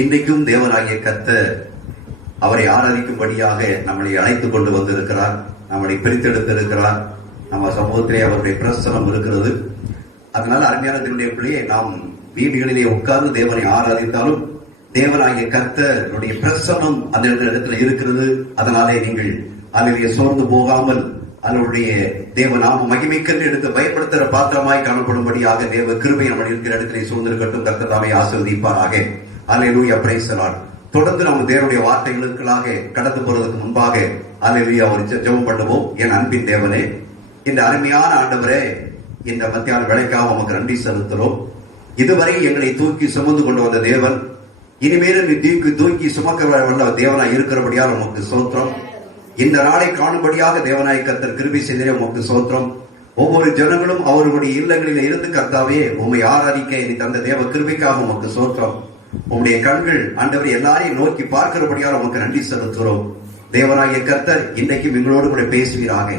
இன்றைக்கும் தேவனாகிய கர்த்தர் அவரை ஆராதிக்கும்படியாக நம்மளை அழைத்துக் கொண்டு வந்திருக்கிறார், நம்மளை பிரித்தெடுத்திருக்கிறார். நம்ம சமூகத்திலே அவருடைய பிரசனம் இருக்கிறது. அதனால அருமையான தேவனுடைய பிள்ளையை, நாம் வீடுகளிலே உட்கார்ந்து தேவனை ஆராதித்தாலும் தேவனாகிய கர்த்தருடைய பிரசனம் அந்த இடத்துல இருக்கிறது. அதனாலே நீங்கள் அதிலே சோர்ந்து போகாமல் அவருடைய தேவ நாம மகிமைக்கென்று எடுத்து பயப்படுத்துகிற பாத்திரமாய் காணப்படும்படியாக தேவ கிருபை நம்ம இருக்கிற இடத்திலே சூழ்ந்திருக்கட்டும். கர்த்தர் தாமே ஆசீர்வதிப்பாராக. அல்லேலூயா, பிரைஸ் தி லார்ட். தொடர்ந்து நம்ம தேவனுடைய வார்த்தைகளுக்காக கடந்து போறதுக்கு முன்பாக அல்லேலூயா ஒரு ஜெபம் பண்ணுவோம். என் அன்பின் தேவனே, இந்த அருமையான ஆண்டவரே, இந்த மத்தியான வேளைக்காக உமக்கு நன்றி செலுத்துறோம். இதுவரை எங்களை தூக்கி சுமந்து கொண்டு வந்த தேவன், இனிமேலும் நீ தூக்கி சுமக்க வல்ல தேவனாய் இருக்கிறபடியால் உமக்கு ஸ்தோத்திரம். இந்த நாளை காணும்படியாக தேவனாய் கர்த்தர் கிருபை செய்தே உமக்கு ஸ்தோத்திரம். ஒவ்வொரு ஜனங்களும் அவர்களுடைய இல்லங்களில் இருந்து கர்த்தாவே உம்மை ஆராதிக்க நீ தந்த தேவ கிருபைக்காக உமக்கு ஸ்தோத்திரம். உம்முடைய கண்கள் ஆண்டவரை எல்லாரையும் நோக்கி பார்க்கிறபடியால் உமக்கு நன்றி செலுத்துகிறோம். தேவனாகிய கர்த்தர் இன்றைக்கும் எங்களோடு கூட பேசுவீராக.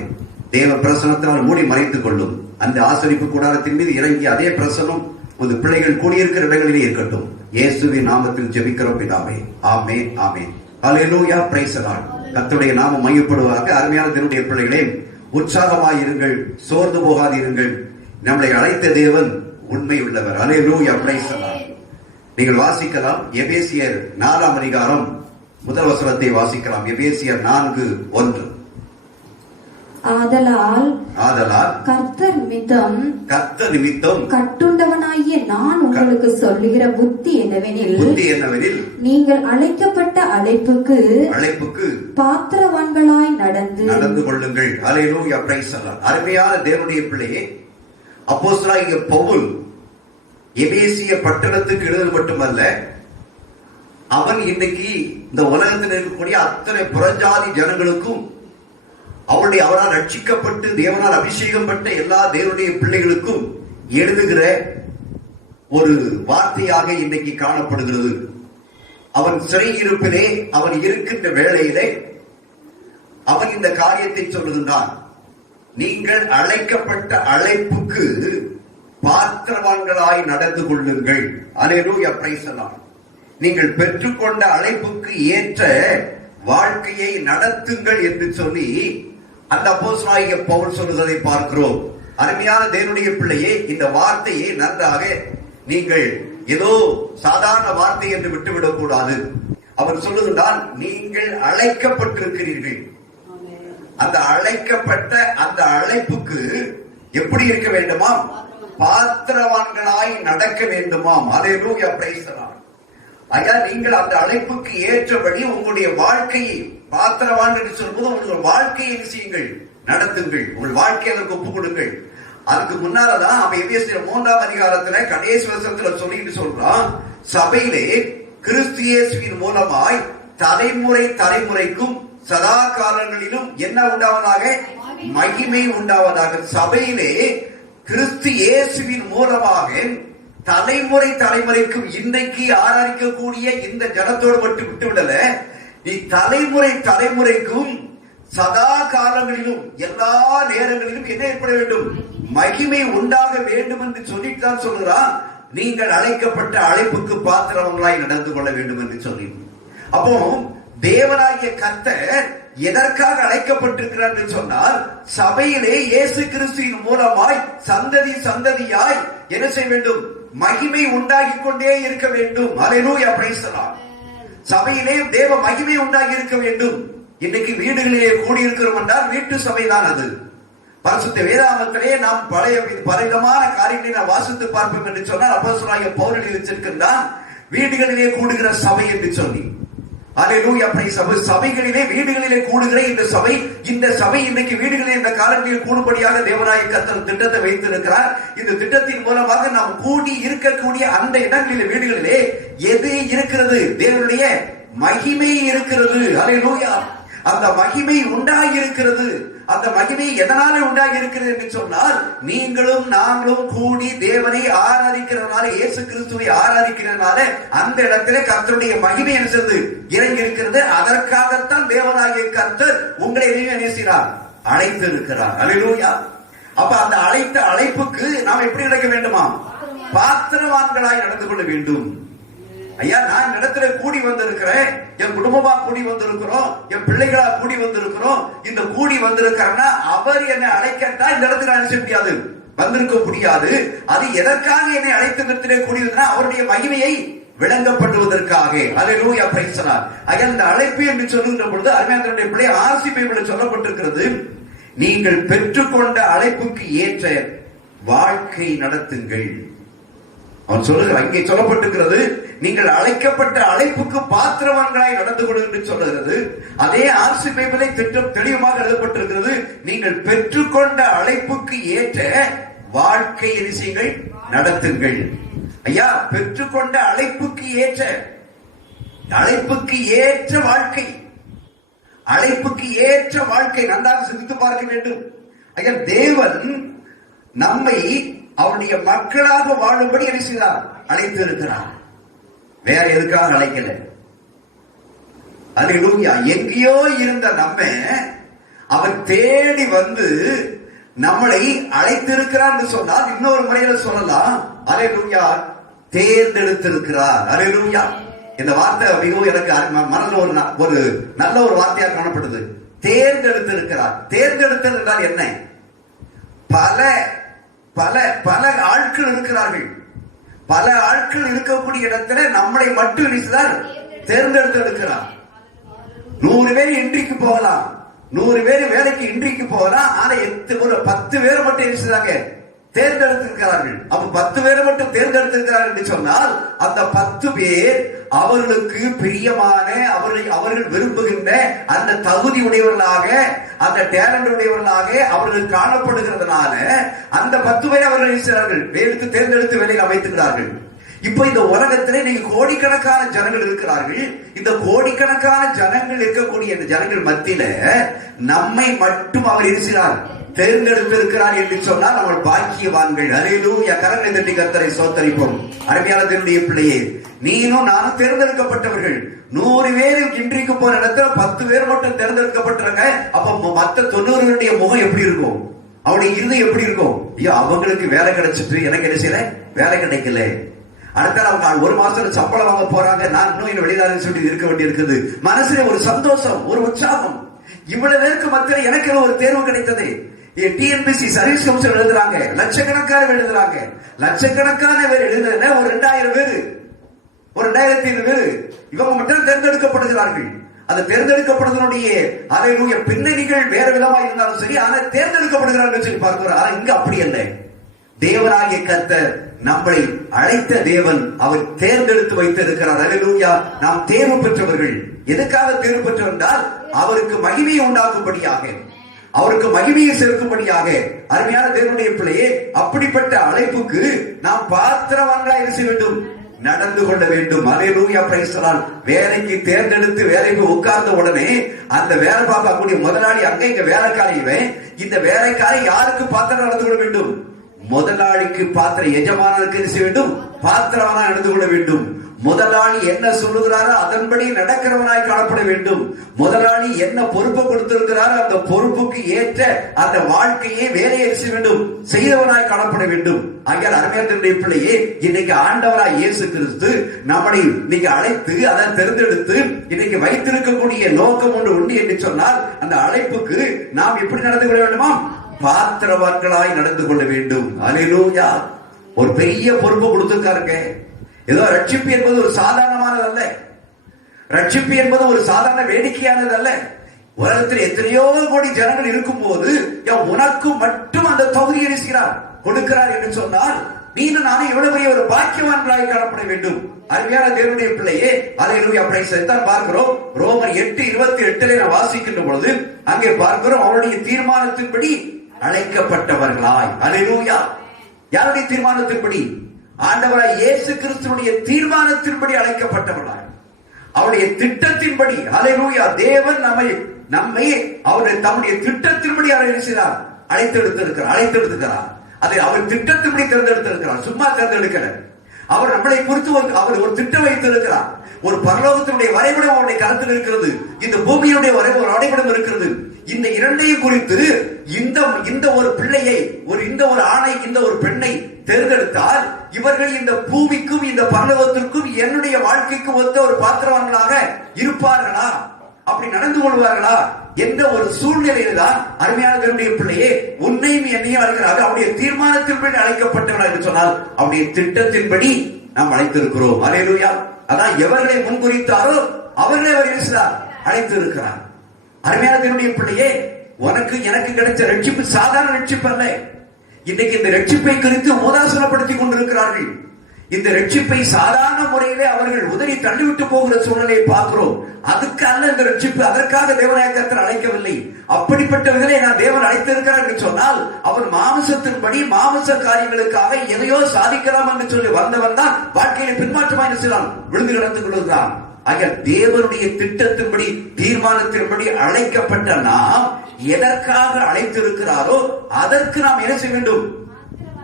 தேவ பிரசனத்தினால் மூடி மறைத்துக் கொள்ளும். அந்த ஆசரிப்பு கூடாரத்தின் மீது இறங்கி அதே பிரசனம் உமது பிள்ளைகள் கூடியிருக்கிற இடங்களிலே இருக்கட்டும். இயேசுவின் நாமத்தில் ஜெபிக்கிறோம் பிதாவே, ஆமென், ஆமென். அல்லேலூயா, பிரைஸ் தி லார்ட். கர்த்தருடைய நாமம் மையப்படுவதாக. அருமையான தேவனுடைய பிள்ளைகளே, உற்சாகமாயிருங்கள், சோர்ந்து போகாதிருங்கள். நம்மளை அழைத்த தேவன் உண்மை உள்ளவர். அல்லேலூயா, பிரைஸ் தி லார்ட். நீங்கள் வாசிக்கலாம், எபேசியர் 4ஆம் அதிகாரம் முதல் வசனத்தை வாசிக்கலாம். எபேசியர் 4:1. ஆதலால் கர்த்தர் நிமித்தம் கட்டுண்டவனாகிய நான் உங்களுக்கு சொல்லுகிற புத்தி என்னவெனில், நீங்கள் அழைக்கப்பட்ட அழைப்புக்கு பாத்திரவான்களாய் நடந்து கொள்ளுங்கள். அல்லேலூயா, பிரைஸ் தி லார்ட். அருமையான தேவனுடைய பிள்ளையே, அப்போஸ்தலனாகிய பவுல் எபேசிய பட்டணத்துக்கு எழுதுவது மட்டுமல்ல, அவன் இன்னைக்கு இந்த உலகத்தில் இருக்கக்கூடிய அத்தனை புறஜாதி ஜனங்களுக்கும் அவரால் ரட்சிக்கப்பட்டு தேவனால் அபிஷேகம் பெற்ற எல்லா தேவனுடைய பிள்ளைகளுக்கும் எழுதுகிற ஒரு வார்த்தையாக இன்னைக்கு காணப்படுகிறது. அவன் சிறையிருப்பிலே அவன் இருக்கின்ற வேளையிலே அவன் இந்த காரியத்தை சொல்லுகின்றான். நீங்கள் அழைக்கப்பட்ட அழைப்புக்கு பாத்திரவான்களாய் நடந்து கொள்ளுங்கள். அல்லேலூயா, பிரைஸ் தி லார்ட். நீங்கள் பெற்றுக்கொண்ட அழைப்புக்கு ஏற்ற வாழ்க்கையை நடத்துங்கள் என்று சொல்லி அந்த அப்போஸ்தலனாகிய பவுல் சொல்லுவதை பார்க்கிறோம். அருமையான தேவனுடைய பிள்ளையே, இந்த வார்த்தையை நன்றாக நீங்கள் ஏதோ சாதாரண வார்த்தை என்று விட்டுவிடக் கூடாது. அவர் சொல்லுகின்றால், நீங்கள் அழைக்கப்பட்டிருக்கிறீர்கள். அந்த அழைக்கப்பட்ட அந்த அழைப்புக்கு எப்படி இருக்க வேண்டுமாம்? பாத்திரவான்களாய் நடக்க வேண்டுமாம். அல்லேலூயா, பிரைஸ் தி லார்ட். ஐயா, நீங்கள் அந்த அழைப்புக்கு ஏற்றபடி உங்களுடைய வாழ்க்கையை பாத்திரவான் என்று சொல்லும்போது உங்கள் வாழ்க்கையை செய்யுங்கள், நடத்துங்கள், உங்கள் வாழ்க்கையை அதற்கு ஒப்புக் கொடுங்கள். அதுக்கு முன்னாலதான் அவன் எபேசியர் 3ஆம் அதிகாரத்துல கடைசி வசனத்துல சொல்லிட்டு சொல்றான், சபையிலே கிறிஸ்து இயேசுவின் மூலமாய் தலைமுறைக்கும் சதா காலங்களிலும் என்ன உண்டாவதாக? மகிமை உண்டாவதாக. சபையிலே கிறிஸ்து இயேசுவின் மூலமாக தலைமுறைக்கும் இன்றைக்கு ஆராதிக்கக்கூடிய இந்த ஜனத்தோடு மட்டும் விட்டுவிடல, நீ தலைமுறைக்கும் சதா காலங்களிலும் எல்லா நேரங்களிலும் என்ன ஏற்பட வேண்டும்? மகிமை உண்டாக வேண்டும் என்று சொல்லித்தான் சொல்கிறான். நீங்கள் அழைக்கப்பட்ட அழைப்புக்கு பாத்திரங்களாய் நடந்து கொள்ள வேண்டும் என்று சொல்லி, அப்போ தேவனாகிய கர்த்தர் எதற்காக அழைக்கப்பட்டிருக்கிறார் என்று சொன்னால், சபையிலே இயேசு கிறிஸ்துவின் மூலமாய் சந்ததியாய் என்ன செய்ய வேண்டும்? மகிமை உண்டாகி கொண்டே இருக்க வேண்டும். அல்லேலூயா, பிரைஸ் தி லார்ட். சபையிலே தேவ மகிமை உண்டாகி இருக்க வேண்டும். இன்னைக்கு வீடுகளிலே கூடியிருக்கிறோம் என்றால் வீட்டு சபைதான் அது. பரிசுத்த வேதாகமத்திலே நாம் பலவிதமான காரியங்களை நாம் வாசித்து பார்ப்போம் என்று சொன்னால், அப்போஸ்தலனாகிய பவுல் எழுதியிருக்கின்றான் வீடுகளிலே கூடுகிற சபை என்று சொல்லி. அல்லேலூயா, பிரைஸ் தி லார்ட். சபைகளிலே வீடுகளிலே கூடுகிற இந்த சபை இன்னைக்கு வீடுகளில் இந்த காலங்களில் கூடும்படியாக தேவனாகிய கர்த்தர் திட்டத்தை வைத்திருக்கிறார். இந்த திட்டத்தின் மூலமாக நாம் கூடி இருக்கக்கூடிய அந்த இடங்களிலே வீடுகளிலே எது இருக்கிறது? தேவனுடைய மகிமை இருக்கிறது. அல்லேலூயா, அந்த மகிமை உண்டாகி இருக்கிறது. அந்த மகிமை எதனால உண்டாகி இருக்கிறது என்று சொன்னால், நீங்களும் நாங்களும் கூடி தேவனை ஆராதிக்கிறதுனால, இயேசு கிறிஸ்துவை ஆராதிக்கிறதுனால அந்த இடத்திலே கர்த்தருடைய மகிமை என்ன இறங்கி இருக்கிறது. அதற்காகத்தான் தேவனாகிய கர்த்தர் உங்களை நேசிக்கிறார், அழைத்து இருக்கிறார். அல்லேலூயா. அப்ப அந்த அழைப்புக்கு நாம் எப்படி நடக்க வேண்டுமா? பாத்திரவான்களாய் நடந்து கொள்ள வேண்டும். ஐயா, நான் இடத்துல கூடி வந்திருக்கிறேன், என் குடும்பமா கூடி வந்திருக்கிறோம், என் பிள்ளைகளா கூடி வந்திருக்கிறோம். இந்த கூடி வந்திருக்கிறேன்னா அவர் என்னை அழைக்கட்டா இந்த இடத்துல அழைச்ச முடியாது, வந்திருக்க முடியாது. அது எதற்காக என்னை அழைத்த இடத்திலே கூடி வந்தா அவருடைய மகிமையை விளங்கப்படுவதற்காக. அல்லேலூயா, பிரைஸ் தி லார்ட். அந்த அழைப்பு என்று சொல்லுகின்ற பொழுது அருமையானவருடைய பிள்ளை ஆர்சி பைபிளில் சொல்லப்பட்டிருக்கிறது, நீங்கள் பெற்றுக்கொண்ட அழைப்புக்கு ஏற்ற வாழ்க்கை நடத்துங்கள். அவன் சொல்லுகிறார், அங்கே சொல்லப்பட்டிருக்கிறது, நீங்கள் அழைக்கப்பட்ட அழைப்புக்கு பாத்திரவான்களாய் நடந்து கொள்ளுங்கள் என்று சொல்லுகிறது. அதே ஆர்சி பைபிளை திட்டம் தெளிவாக எழுதப்பட்டிருக்கிறது, நீங்கள் பெற்றுக்கொண்ட அழைப்புக்கு ஏற்ற வாழ்க்கை விஷயங்கள் நடத்துங்கள். ஐயா, பெற்றுக்கொண்ட அழைப்புக்கு ஏற்ற வாழ்க்கை, அழைப்புக்கு ஏற்ற வாழ்க்கை நன்றாக சிந்தித்து பார்க்க வேண்டும். ஐயா, தேவன் நம்மை அவருடைய மக்களாக வாழும்படி என்ன செய்தார்? அழைத்து இருக்கிறார். வேற எதுக்காக அழைக்கல. அல்லேலூயா. எங்கேயோ இருந்த நம்ம அவர் தேடி வந்து நம்மளை அழைத்திருக்கிறார் என்று சொன்னால் இன்னொரு முறையில சொல்லலாம், அல்லேலூயா, தேர்ந்தெடுத்திருக்கிறார். அல்லேலூயா. இந்த வார்த்தை மிகவும் எனக்கு மனதில் ஒரு நல்ல ஒரு வார்த்தையாக காணப்படுது. தேர்ந்தெடுத்திருக்கிறார். தேர்ந்தெடுத்தல் என்றால் என்ன? பல பல பல ஆட்கள் இருக்கிறார்கள். பல ஆட்கள் இருக்கக்கூடிய இடத்துல நம்மளை மட்டும் தேர்ந்தெடுத்திருக்கிறார். 100 பேர் இன்றைக்கு போகலாம், 100 பேர் வேலைக்கு இன்றைக்கு போகலாம். ஆனா ஒரு 10 பேர் மட்டும் இருக்கிறாங்க, தேர்ந்தெடுத்திருக்கிறார்கள். அப்ப 10 பேர் மட்டும் தேர்ந்தெடுத்திருக்கிறார்கள் என்று சொன்னால் அந்த 10 பேர் அவர்களுக்கு பிரியமான, அவர்கள் விரும்புகின்ற அந்த தகுதி உடையவர்களாக, அந்த டேலண்ட் உடையவர்களாக அவர்கள் காணப்படுகிறதுனால அந்த 10 பேரை அவர்கள் எடுத்து தேர்ந்தெடுத்து வேலையில் அமைத்துக்கிறார்கள். இப்ப இந்த உலகத்திலே நீங்க கோடிக்கணக்கான ஜனங்கள் இருக்கிறார்கள். இந்த கோடிக்கணக்கான ஜனங்கள் இருக்கக்கூடிய இந்த ஜனங்கள் மத்தியில நம்மை மட்டும் அவர் இருக்கிறார், தேர்ந்தெடுத்திருக்கிறார் என்று சொன்னால் நம்ம பாக்கியவான்கள். அல்லேலூயா. கரங்களை தட்டி கர்த்தரை ஸ்தோத்திரிப்போம். அருமையான தேவனுடைய பிள்ளையே, நீனும் நானும் தேர்ந்தெடுக்கப்பட்டவர்கள். 100 பேர் இன்றைக்கு போற இடத்துல 10 பேர் மட்டும் தேர்ந்தெடுக்கப்பட்டிருக்க. அப்ப மத்த 90 பேருடைய முகம் எப்படி இருக்கும்? அவருடைய இருதயம் எப்படி இருக்கும்? ஐயோ, அவங்களுக்கு வேலை கிடைச்சிட்டு எனக்கு என்ன செய்யல, வேலை கிடைக்கல. அடுத்த அவங்க 1 மாசத்துல சம்பளம் வாங்க போறாங்க, நான் இன்னும் வெளியில சொல்லி இருக்க வேண்டி இருக்குது. மனசுல ஒரு சந்தோஷம், ஒரு உற்சாகம். இவ்வளவு பேருக்கு மத்தியில் எனக்கு ஒரு தேர்வு கிடைத்தது. டிஎன்பிஎஸ்சி சர்வீஸ் கமிஷன் எழுதுறாங்க, லட்சக்கணக்கான எழுதுறாங்க. லட்சக்கணக்கான பேர் எழுதுற ஒரு 2000 பேர், ஒரு 2500 பேர் இவங்க மட்டும் தேர்ந்தெடுக்கப்படுகிறார்கள். அந்த தேர்ந்தெடுக்கப்படுவதனுடைய அல்லேலூயா பின்னணிகள் வேற விதமா இருந்தாலும் சரி, ஆனா தேர்ந்தெடுக்கப்படுகிறார்கள் சொல்லி பார்க்கிறோம். ஆனா இங்க அப்படி அல்ல. தேவனாகிய கர்த்தர் நம்மை அழைத்த தேவன், அவர் தேர்ந்தெடுத்து வைத்திருக்கிறார். அல்லேலூயா. நாம் தேர்வு பெற்றவர்கள். எதுக்காக தேர்வு பெற்றவர் என்றால் அவருக்கு மகிமையை உண்டாக்கும்படியாக, அவருக்கு மகிமையை சேர்க்கும்படியாக. அருமையான தேவனுடைய பிள்ளையே, அப்படிப்பட்ட அழைப்புக்கு நாம் பாத்திரவான்களாக இருக்க வேண்டும், நடந்து கொள்ள வேண்டும். அல்லேலூயா, பிரைஸ் தி லார்ட். வேலைக்கு தேர்ந்தெடுத்து வேலைக்கு உட்கார்ந்த உடனே அந்த வேலை பார்க்கக்கூடிய முதலாளி அங்க இங்க வேலைக்காரியுமே, இந்த வேலைக்காரி யாருக்கு பாத்திரம் நடந்து கொள்ள வேண்டும்? முதலாளிக்கு பாத்திரம், எஜமானருக்கு என்ன செய்ய வேண்டும்? பாத்திரவனாய் நடந்து கொள்ள வேண்டும். முதலாளி என்ன சொல்லுகிறாரோ அதன்படி நடக்கிறவனாய் காணப்பட வேண்டும். முதலாளி என்ன பொறுப்பு கொடுத்திருக்கிறாரோ அந்த பொறுப்புக்கு ஏற்ற அந்த வாழ்க்கையை வேலையை செய்ய வேண்டும், செய்தவனாய் காணப்பட வேண்டும். ஆகிய அருமையான பிள்ளையே, இன்னைக்கு ஆண்டவராய் இயேசு கிறிஸ்து நம்மை இன்னைக்கு அழைத்து அதை தேர்ந்தெடுத்து இன்னைக்கு வைத்திருக்கக்கூடிய நோக்கம் ஒன்று உண்டு என்று சொன்னால் அந்த அழைப்புக்கு நாம் எப்படி நடந்து கொள்ள வேண்டுமா? பாத்திரவான்களாய் நடந்து கொள்ள வேண்டும். அல்லேலூயா. ஒரு பெரிய பொறுப்பு கொடுத்திருக்காருங்க. ஏதோ ரட்சிப்பு என்பது ஒரு சாதாரணமானது அல்ல. ரட்சிப்பு என்பது ஒரு சாதாரண வேடிக்கையானது அல்ல. உலகத்தில் எத்தனையோ கோடி ஜனங்கள் இருக்கும் போது உனக்கு மட்டும் அந்த தகுதியை கொடுக்கிறார் என்று சொன்னால் நீனும் நானும் இவ்வளவு பெரிய ஒரு பாக்கியவான்களாய் காணப்பட வேண்டும். அருமையான தேவனுடைய பிள்ளையே, அல்லேலூயா, பிரைஸ் தி லார்ட். பார்க்கிறோம் ரோமர் 8:28 நான் வாசிக்கின்ற பொழுது அங்கே பார்க்கிறோம் அவருடைய தீர்மானத்தின்படி அழைக்கப்பட்டவர்களாய். அல்லேலூயா. யாருடைய தீர்மானத்தின்படி? ஆண்டவராய் இயேசு கிறிஸ்துவினுடைய தீர்மானத்தின்படி அழைக்கப்பட்டவர்களாய், அவருடைய திட்டத்தின்படி. அல்லேலூயா. தேவன் நம்மை அவருடைய தம்முடைய திட்டத்தின்படி அழைத்தெடுத்திருக்கிறார். அதை அவர் திட்டத்தின்படி தேர்ந்தெடுத்திருக்கிறார், சும்மா தேர்ந்தெடுக்கல. அவர் நம்மளை குறித்து அவர் ஒரு திட்டம் வைத்திருக்கிறார். ஒரு பரலோகத்தினுடைய வரைபடம் அவருடைய கருத்தில் இருக்கிறது. இந்த பூமியுடைய வரைபடம் இருக்கிறது. இந்த இரண்டையும் குறித்து இந்த ஒரு பிள்ளையை இந்த ஒரு ஆணை இந்த ஒரு பெண்ணை தேர்ந்தெடுத்தால் இவர்கள் இந்த பூமிக்கும் இந்த பரலோகத்திற்கும் என்னுடைய வாழ்க்கைக்கு ஒத்த ஒரு பாத்திரவான்களாக இருப்பார்களா, அப்படி நடந்து கொள்வார்களா என்ற ஒரு சூழ்நிலையில் தான் அருமையான தேவனுடைய பிள்ளையே உன்னையும் என்னையும் அழைக்கிறார்கள். அவருடைய தீர்மானத்தின்படி அழைக்கப்பட்டவர்கள் என்று சொன்னால் அவருடைய திட்டத்தின்படி நாம் அழைத்திருக்கிறோம். அல்லேலூயா. அதான் எவர்களை முன்குறித்தாரோ அவர்களை அவர் அழைத்து இருக்கிறார். அருமையான தேவனுடைய பிள்ளையே, உனக்கு எனக்கு கிடைச்ச ரட்சிப்பு சாதாரண ரட்சிப்பு அல்ல. இன்னைக்கு இந்த ரட்சிப்பை குறித்து உதாசீனப்படுத்திக் கொண்டிருக்கிறார்கள். இந்த ரட்சிப்பை சாதாரண முறையிலே அவர்கள் உதறி தள்ளிவிட்டு போகிற சூழ்நிலையை பார்க்கிறோம். அதுக்கு அல்ல இந்த ரட்சிப்பு, அதற்காக தேவனாய கர்த்தர் அழைக்கவில்லை. அப்படிப்பட்டவர்களை நான் தேவன் அழைத்திருக்கிறார் என்று சொன்னால் அவர் மாமிசத்தின்படி மாமிச காரியங்களுக்காக எதையோ சாதிக்கலாம் என்று சொல்லி வந்தவன் தான் வாழ்க்கையில பின்மாற்றமாக செய்யலாம் விழுந்து கிடந்து கொள்கிறான். ஆக தேவனுடைய திட்டத்தின்படி தீர்மானத்தின்படி அழைக்கப்பட்ட நாம் எதற்காக அழைத்திருக்கிறாரோ அதற்கு நாம் என்ன செய்ய வேண்டும்?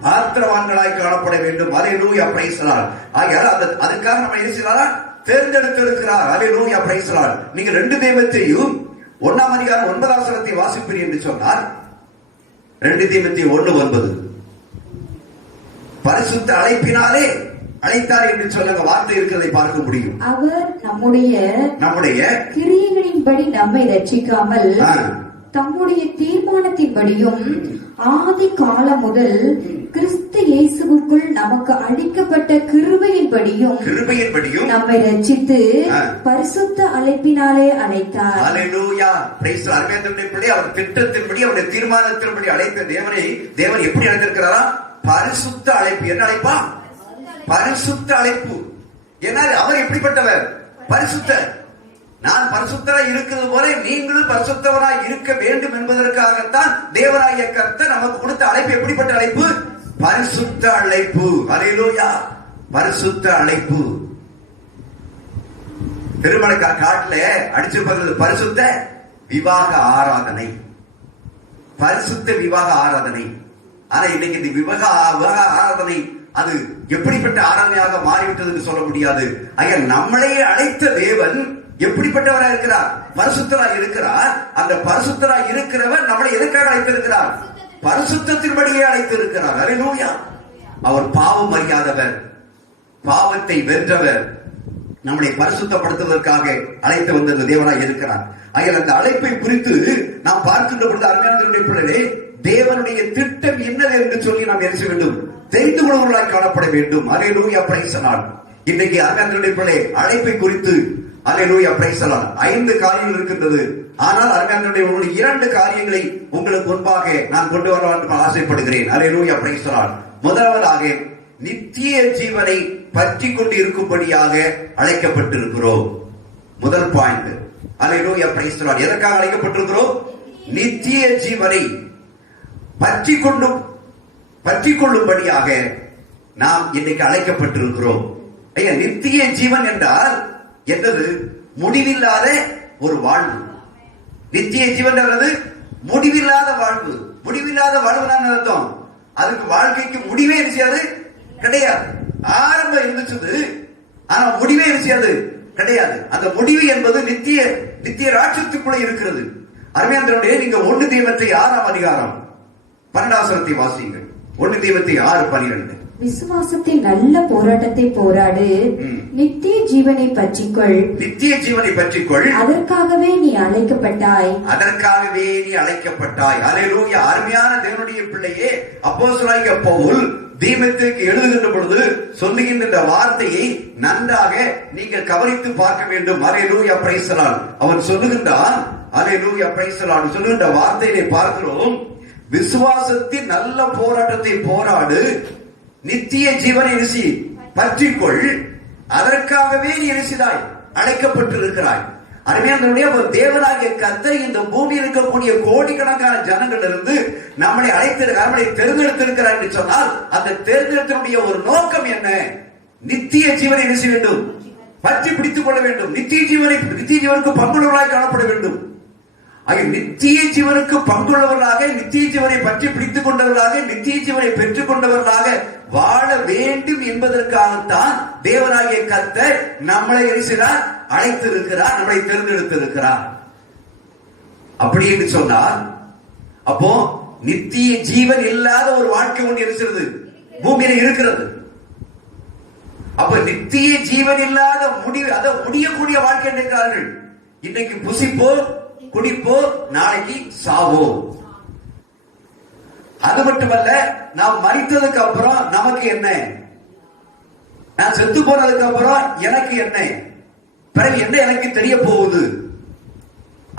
பாத்திரவான்களாய் காணப்பட வேண்டும். அல்லேலூயா, பிரைஸ் தி லார்ட். ஆகையால் அதற்காக நம்ம என்ன செய்யலாம்? தேர்ந்தெடுத்திருக்கிறார். அல்லேலூயா, பிரைஸ் தி லார்ட். நீங்க 2 தீமோத்தேயு 1ஆம் அதிகாரம் 9ஆம் வசனத்தை வாசிப்பீர்கள் என்று சொன்னால் 2 தீமோத்தேயு 1:9 பரிசுத்த அழைப்பினாலே அழைத்தார் என்று சொல்லுங்க வார்த்தை இருக்கிறதை பார்க்க முடியும். அவர் நம்முடைய கிரியைகளின்படி நம்மை ரட்சிக்காமல் தம்முடைய தீர்மானத்தின்படியும் ஆதி காலம் முதல் கிறிஸ்து இயேசுவுக்குள் நமக்கு அளிக்கப்பட்ட கிருபையின்படியும் நம்மை ரட்சித்து பரிசுத்த அழைப்பினாலே அழைத்தார். அல்லேலூயா, பிரைஸ் தி லார்ட். அவர் திட்டத்தின்படி அவருடைய தீர்மானத்தின்படி அழைத்த தேவன் எப்படி அழைத்திருக்கிறாரா? பரிசுத்த அழைப்பு. என்ன அழைப்பா? பரிசுத்த அழைப்பு. ஏன்னா அவர் எப்படிப்பட்டவர்? பரிசுத்தர். நான் பரிசுத்தராய் இருக்கிறது போல நீங்களும் பரிசுத்தவராய் இருக்க வேண்டும் என்பதற்காகத்தான் தேவனாகிய கர்த்தர் நமக்கு கொடுத்த அழைப்பு. எப்படிப்பட்ட அழைப்பு? பரிசுத்த அழைப்பு. அல்லேலூயா, பரிசுத்த அழைப்பு. திருமண காட்டுல அடிச்சிருப்பது பரிசுத்த விவாக ஆராதனை, பரிசுத்த விவாக ஆராதனை. ஆனா இன்னைக்கு இந்த விவாக ஆராதனை அது எப்படிப்பட்ட ஆராதனையாக மாறிவிட்டது என்று சொல்ல முடியாது. ஆக நம்மளையே அழைத்த தேவன் எப்படிப்பட்டவராக இருக்கிறார்? பரிசுத்தராய் இருக்கிறார். அந்த பரிசுத்தராய் இருக்கிறவர் நம்மளை எதற்காக அழைத்திருக்கிறார்? பரிசுத்தத்தின்படியே அழைத்திருக்கிறார். அல்லேலூயா. அவர் பாவம் அறியாதவர், பாவத்தை வென்றவர், நம்மளை பரிசுத்தப்படுத்துவதற்காக அழைத்து வந்த தேவனாய் இருக்கிறார். ஆகையால் அந்த அழைப்பை குறித்து நாம் பார்க்கின்ற பொழுது அருமையான பிள்ளைகளே, தேவனுடைய திட்டம் என்னது என்று சொல்லி நாம் என்ன செய்ய வேண்டும்? தெரிந்து கொள்வர்களாய் காணப்பட வேண்டும். அல்லேலூயா, பிரைஸ் தி லார்ட். இன்றைக்கு அருமையான பிள்ளை அழைப்பை குறித்து அல்லேலூயா, பிரைஸ் தி லார்ட் 5 காரியங்கள் இருக்கின்றது. ஆனால் அருமையான 2 காரியங்களை உங்களுக்கு முன்பாக நான் கொண்டு வர வேண்டும் ஆசைப்படுகிறேன். அல்லேலூயா, பிரைஸ் தி லார்ட். முதலாவதாக நித்திய ஜீவனை பற்றி கொண்டு இருக்கும்படியாக அழைக்கப்பட்டிருக்கிறோம். முதல் point. Hallelujah, praise the Lord. எதற்காக அழைக்கப்பட்டிருக்கிறோம்? நித்திய ஜீவனை பற்றி கொள்ளும்படியாக நாம் இன்னைக்கு அழைக்கப்பட்டிருக்கிறோம். ஐயா, நித்திய ஜீவன் என்றால் என்னது? முடிவில்லாத ஒரு வாழ்வு. நித்திய ஜீவன் முடிவில்லாத வாழ்வு. முடிவில்லாத வாழ்வு தான் அர்த்தம். அதுக்கு வாழ்க்கைக்கு முடிவே இருக்காது, கிடையாது. ஆரம்பம் இருந்துச்சு, ஆனா முடிவே இருக்காது, கிடையாது. அந்த முடிவு என்பது நித்திய ராட்சத்துக்குள்ள இருக்கிறது. அருமையானவர்களே, நீங்க 1 தீமோத்தேயு 6ஆம் அதிகாரம் 12ஆம் வசனத்தை வாசியுங்கள். 1 தீமோத்தேயு 6:12. விசுவாசத்தின் நல்ல போராட்டத்தை போராடு, நித்திய ஜீவனை பற்றிக்கொள். நித்திய ஜீவனை பற்றிக்கொள். அதற்காகவே நீ அழைக்கப்பட்டாய். அதற்காகவே நீ அழைக்கப்பட்டாய். அல்லேலூயா. அருமையான தேவனுடைய பிள்ளையே, அப்போஸ்தலனாகிய பவுல் தீமோத்தேயுக்கு எழுதுகின்ற பொழுது சொல்லுகின்ற இந்த வார்த்தையை நன்றாக நீங்கள் கவனித்து பார்க்க வேண்டும். அல்லேலூயா, பிரைஸ் தி லார்ட். அவன் சொல்லுகின்றான், அல்லேலூயா, பிரைஸ் தி லார்ட், சொல்லுகின்ற வார்த்தையை பார்க்கிறோம். விசுவாசத்தின் நல்ல போராட்டத்தை போராடு, நித்திய ஜீவனை பற்றிக்கொள். அதற்காகவே நீ அழைக்கப்பட்டிருக்கிறாய். அருமையானவர்களே, தேவனாகிய கர்த்தர் இந்த பூமியில் இருக்கக்கூடிய கோடிக்கணக்கான ஜனங்கள் இருந்து நம்மளை நம்மளை தேர்ந்தெடுத்திருக்கிறார் என்று சொன்னால் அந்த தேர்ந்தெடுத்தனுடைய ஒரு நோக்கம் என்ன? நித்திய ஜீவனை வேண்டும், பற்றி பிடித்துக் கொள்ள வேண்டும். நித்திய ஜீவனுக்கு பங்குள்ளவர்களாக காணப்பட வேண்டும். நித்திய ஜீவனுக்கு பங்குள்ளவர்களாக, நித்திய ஜீவனை பற்றி பிடித்துக் கொண்டவர்களாக, நித்திய ஜீவனை பெற்றுக் கொண்டவர்களாக வாழ வேண்டும் என்பதற்காகத்தான் தேவனாகிய கர்த்தர் நம்மளை அழைத்திருக்கிறார், நம்மளை தேர்ந்தெடுத்திருக்கிறார். அப்படி என்று சொன்னால் அப்போ நித்திய ஜீவன் இல்லாத ஒரு வாழ்க்கை ஒன்று இருக்கிறது, பூமியில இருக்கிறது. அப்ப நித்திய ஜீவன் இல்லாத முடியக்கூடிய வாழ்க்கை நினைக்கிறார்கள். இன்னைக்கு புசிப்போம், குடிப்போம், நாளைக்கு சாவோம். அது மட்டுமல்ல, நாம் மரித்ததுக்கு அப்புறம் நமக்கு என்ன, நான் செத்து போனதுக்கு அப்புறம் எனக்கு என்ன, பிறகு என்ன எனக்கு தெரிய போகுது.